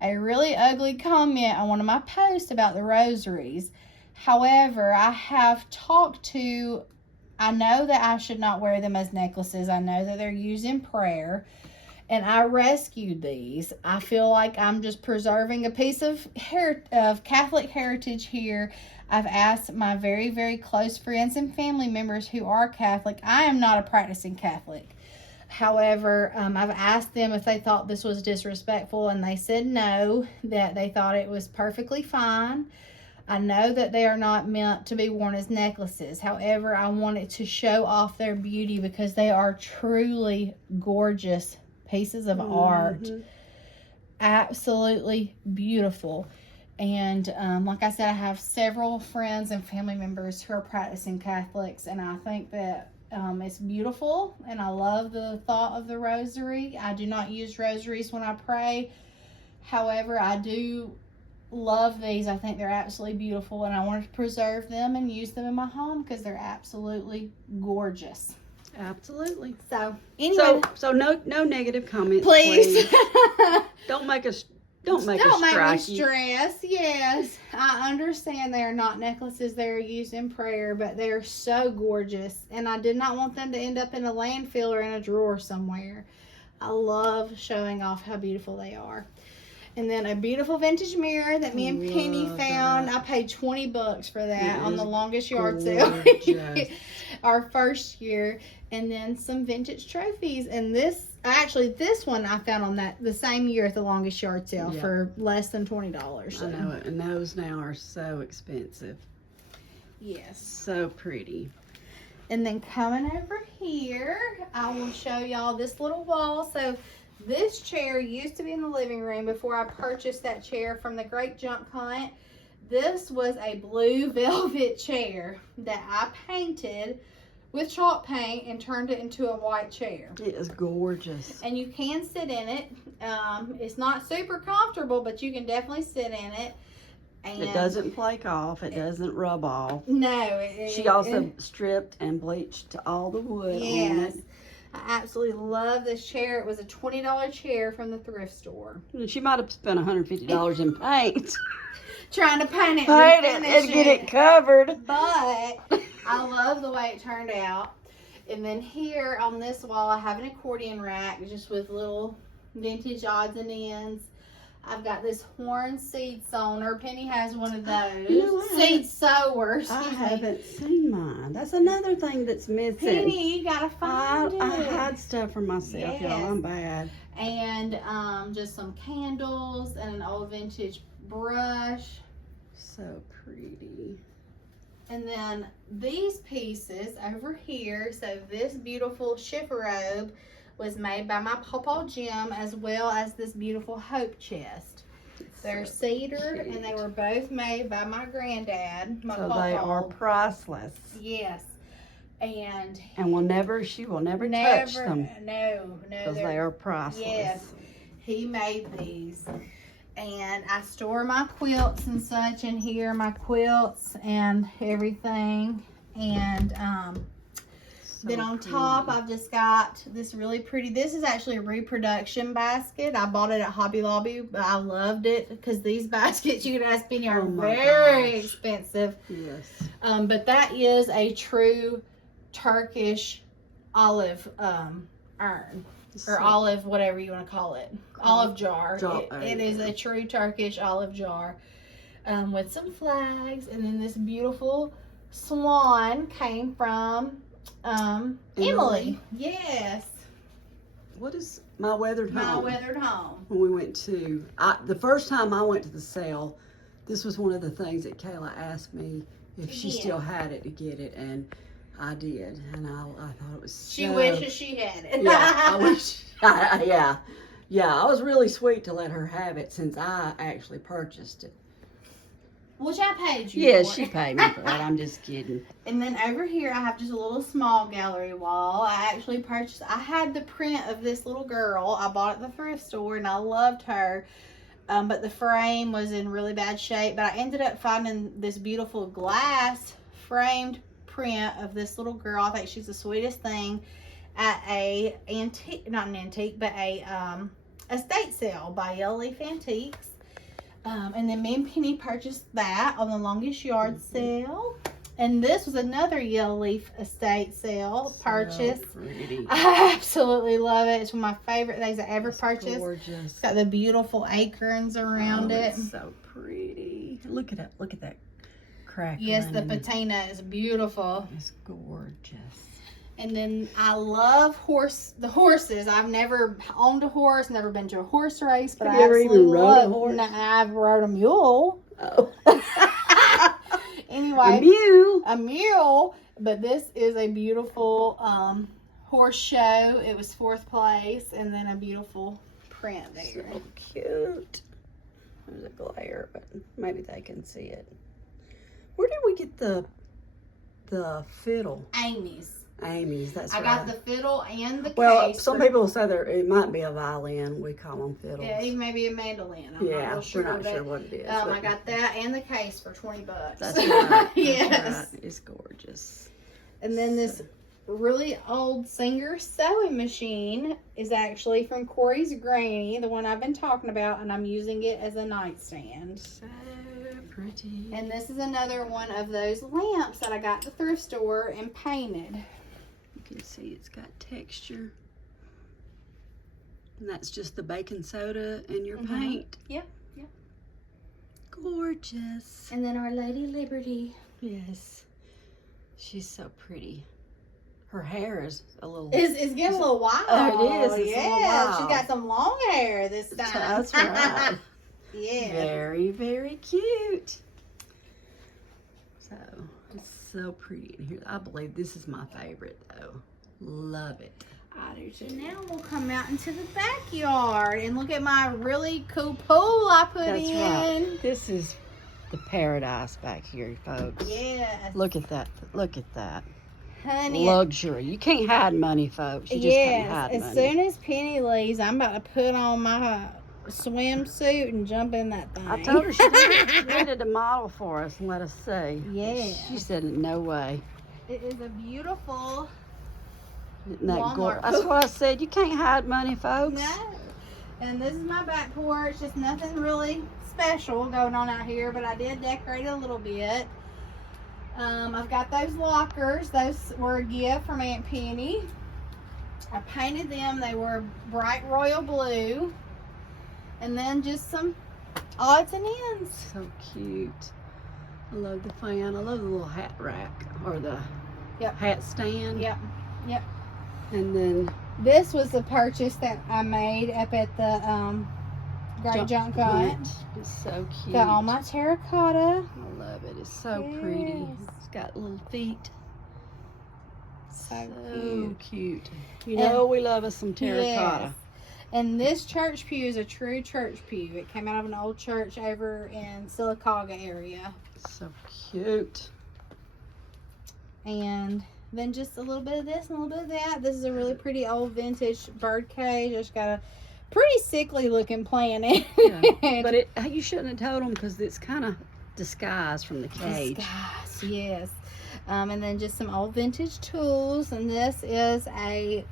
a really ugly comment on one of my posts about the rosaries. However, I have talked to, I know that I should not wear them as necklaces. I know that they're used in prayer. And I rescued these. I feel like I'm just preserving a piece of Catholic heritage here. I've asked my very, very close friends and family members who are Catholic. I am not a practicing Catholic. However, I've asked them if they thought this was disrespectful, and they said no, that they thought it was perfectly fine. I know that they are not meant to be worn as necklaces. However, I wanted to show off their beauty because they are truly gorgeous pieces of art. Absolutely beautiful. And like I said, I have several friends and family members who are practicing Catholics, and I think that it's beautiful, and I love the thought of the rosary. I do not use rosaries when I pray. However, I do love these. I think they're absolutely beautiful, and I want to preserve them and use them in my home because they're absolutely gorgeous. Absolutely. So anyway, so no negative comments, please. Don't make me stress. Yes, I understand they are not necklaces. They are used in prayer, but they are so gorgeous, and I did not want them to end up in a landfill or in a drawer somewhere. I love showing off how beautiful they are. And then a beautiful vintage mirror that me and Penny found. I paid $20 for that on the longest yard sale our first year. And then some vintage trophies. And this one I found on the same year at the longest yard sale for less than $20. So. I know it. And those now are so expensive. Yes. So pretty. And then coming over here, I will show y'all this little wall. So this chair used to be in the living room before I purchased that chair from the Great Junk Hunt. This was a blue velvet chair that I painted with chalk paint and turned it into a white chair. It is gorgeous. And you can sit in it. It's not super comfortable, but you can definitely sit in it. And it doesn't flake off. It doesn't rub off. No. She also stripped and bleached all the wood on it. I absolutely love this chair. It was a $20 chair from the thrift store. She might have spent $150 in paint. Trying to paint it and get it covered. But I love the way it turned out. And then here on this wall, I have an accordion rack just with little vintage odds and ends. I've got this horn seed sower. Penny has one of those. Seed sowers. I haven't seen mine. That's another thing that's missing. Penny, you gotta find it. I hide stuff for myself, y'all. I'm bad. And just some candles and an old vintage brush. So pretty. And then these pieces over here. So this beautiful chifforobe was made by my Pawpaw Jim, as well as this beautiful hope chest. They're cedar, and they were both made by my granddad. So they are priceless. Yes. And she will never touch them. No, because they are priceless. Yes, he made these, and I store my quilts and such in here, my quilts and everything. And then on top, I've just got this really pretty. This is actually a reproduction basket. I bought it at Hobby Lobby, but I loved it because these baskets, you can ask Penny, are very expensive. Yes. But that is a true Turkish olive urn, or olive, whatever you want to call it, olive jar. It is a true Turkish olive jar, with some flags, and then this beautiful swan came from Emily. Yes. What is My Weathered Home? My Weathered Home. When we went to, the first time I went to the sale, this was one of the things that Kayla asked me if she still had it to get it, and I did, and I thought it was so... She wishes she had it. Yeah, I wish, yeah, I was really sweet to let her have it since I actually purchased it. Which I paid you Yes, for. she paid me for that. I'm just kidding. And then over here, I have just a little small gallery wall. I actually purchased, I had the print of this little girl. I bought it at the thrift store, and I loved her. But the frame was in really bad shape. But I ended up finding this beautiful glass framed print of this little girl. I think she's the sweetest thing at a antique, not an antique, but a estate sale by Yellow Leaf Antiques. And then me and Penny purchased that on the Longest Yard sale. And this was another Yellow Leaf estate sale purchase. So pretty. I absolutely love it. It's one of my favorite things I ever purchased. Gorgeous. It's got the beautiful acorns around it. It's so pretty. Look at that crack. Yes, the patina is beautiful. It's gorgeous. And then I love the horses. I've never owned a horse, never been to a horse race, but Have I you ever absolutely even rode a horse? No, I've rode a mule. Oh. Anyway, a a mule. But this is a beautiful horse show. It was 4th place, and then a beautiful print there. So cute. There's a glare, but maybe they can see it. Where did we get the fiddle? Amy's. That's I right. got the fiddle and the Well, case. some people say it might be a violin. We call them fiddles. Yeah, even maybe a mandolin. I'm not real sure, we're not sure what it is. I got that and the case for $20. That's right. Yes. That's right. It's gorgeous. And then this really old Singer sewing machine is actually from Corey's granny, the one I've been talking about, and I'm using it as a nightstand. So pretty. And this is another one of those lamps that I got at the thrift store and painted. You can see it's got texture. And that's just the baking soda and your paint. Yep. Gorgeous. And then Our Lady Liberty. Yes. She's so pretty. Her hair is a little... It's getting a little wild. Oh, it is. It's a little wild. She's got some long hair this time. That's right. Yeah. Very, very cute. So, it's so pretty in here. I believe this is my favorite, though. Love it. I do too. Now we'll come out into the backyard and look at my really cool pool I put in. That's right. This is the paradise back here, folks. Yes. Look at that. Look at that. Honey. Luxury. You can't hide money, folks. You just can't hide as money. soon as Penny leaves, I'm about to put on my swimsuit and jump in that thing. I told her she needed a model for us and let us see. Yeah. She said, no way. It is a beautiful Isn't that Walmart gorgeous? That's what I said. You can't hide money, folks. No. And this is my back porch. Just nothing really special going on out here, but I did decorate it a little bit. I've got those lockers. Those were a gift from Aunt Penny. I painted them. They were bright royal blue. And then just some odds and ends. So cute. I love the fan. I love the little hat rack or the hat stand. Yep. And then this was a purchase that I made up at the Great Junkin. It's so cute. Got all my terracotta. I love it. It's so pretty. It's got little feet. So cute. You know we love us some terracotta. Yes. And this church pew is a true church pew. It came out of an old church over in Sylacauga area. So cute. And then just a little bit of this and a little bit of that. This is a really pretty old vintage bird cage. It's got a pretty sickly looking planet. Yeah. But you shouldn't have told them because it's kind of disguised from the cage. Disguised, yes. And then just some old vintage tools. And this is a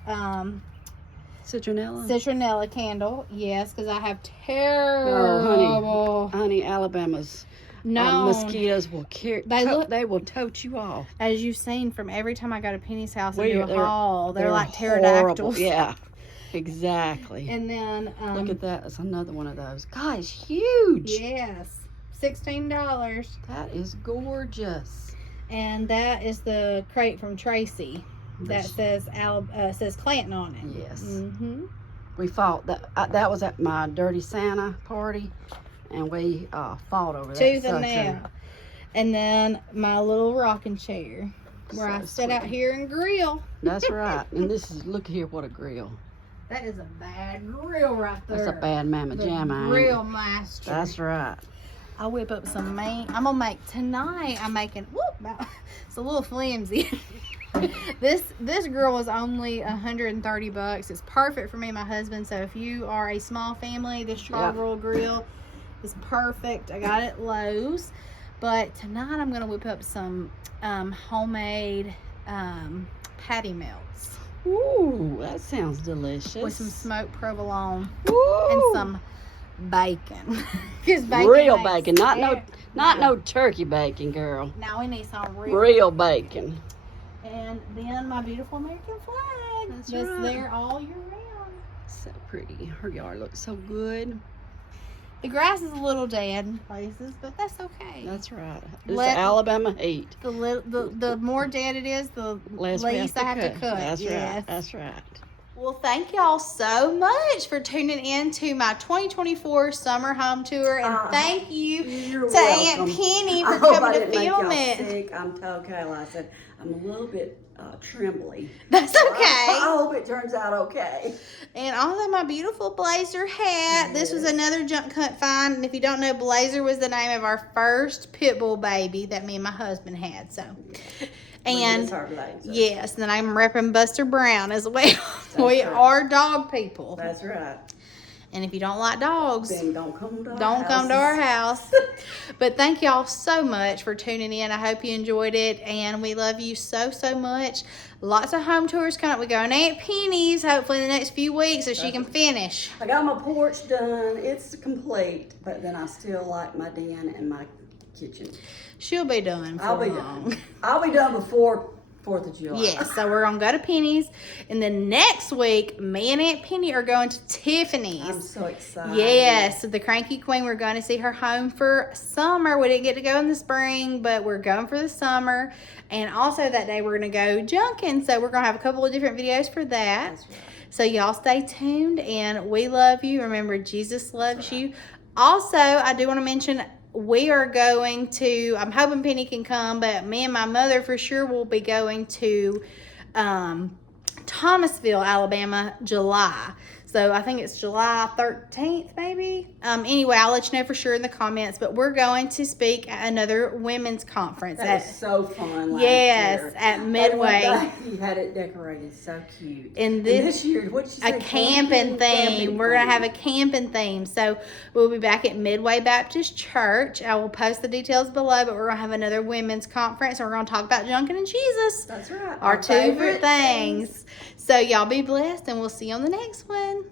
citronella candle. Yes, because I have terrible. Honey, Alabama's mosquitoes will they will tote you off. As you've seen from every time I go to Penny's house and do a haul, they're like horrible. pterodactyls. Yeah, exactly. And then look at that. It's another one of those. God, it's huge. Yes, $16. That is gorgeous. And that is the crate from Tracy that says Clanton on it. Yes. Mm-hmm. We fought that was at my Dirty Santa party. And we fought over that. Tooth and nail. And then my little rocking chair where I sit out here and grill. That's right. And look here, what a grill. That is a bad grill right there. That's a bad mamma jamma. Grill master. That's right. I'll whip up some meat. I'm gonna make tonight. I'm making. It's a little flimsy. This grill was only $130. It's perfect for me and my husband. So if you are a small family, this charcoal grill is perfect. I got it at Lowe's. But tonight I'm gonna whip up some homemade patty melts. Ooh, that sounds delicious. With some smoked provolone. Ooh. And some bacon. Real bacon, not no turkey bacon, girl. Now we need some real bacon. And then my beautiful American flag. That's right. There all year round. So pretty. Her yard looks so good. The grass is a little dead in places, but that's okay. That's right. It's Alabama heat. The more dead it is, the least I have to cut. That's right. That's right. Well, thank y'all so much for tuning in to my 2024 summer home tour, and thank you to Aunt Penny for coming to film it. Sick. I'm okay. Like I said, I'm a little bit trembly. That's okay. I hope it turns out okay. And also my beautiful Blazer hat. Yes. This was another junk hunt find. And if you don't know, Blazer was the name of our first pit bull baby that me and my husband had. So, and yes, and then I'm repping Buster Brown as well. We are dog people. That's right. And if you don't like dogs, then don't come to our house. But thank y'all so much for tuning in. I hope you enjoyed it, and we love you so, so much. Lots of home tours coming up. We're going to Aunt Penny's hopefully in the next few weeks so she can finish. I got my porch done. It's complete, but then I still like my den and my kitchen. She'll be done. I'll be done. I'll be done before 4th of July. Yes, so we're going to go to Penny's. And then next week, me and Aunt Penny are going to Tiffany's. I'm so excited. Yes, the Cranky Queen. We're going to see her home for summer. We didn't get to go in the spring, but we're going for the summer. And also that day, we're going to go Junkin. So we're going to have a couple of different videos for that. That's right. So y'all stay tuned, and we love you. Remember, Jesus loves you. Also, I do want to mention, we are going to, I'm hoping Penny can come, but me and my mother for sure will be going to Thomasville, Alabama, July. So I think it's July 13th, maybe. Anyway, I'll let you know for sure in the comments. But we're going to speak at another women's conference. That was so fun last year. At Midway. You had it decorated so cute. And this year, what did you say? A camping theme. We're going to have a camping theme. So we'll be back at Midway Baptist Church. I will post the details below, but we're going to have another women's conference. And we're going to talk about Junkin and Jesus. That's right. Our two favorite things. So y'all be blessed, and we'll see you on the next one.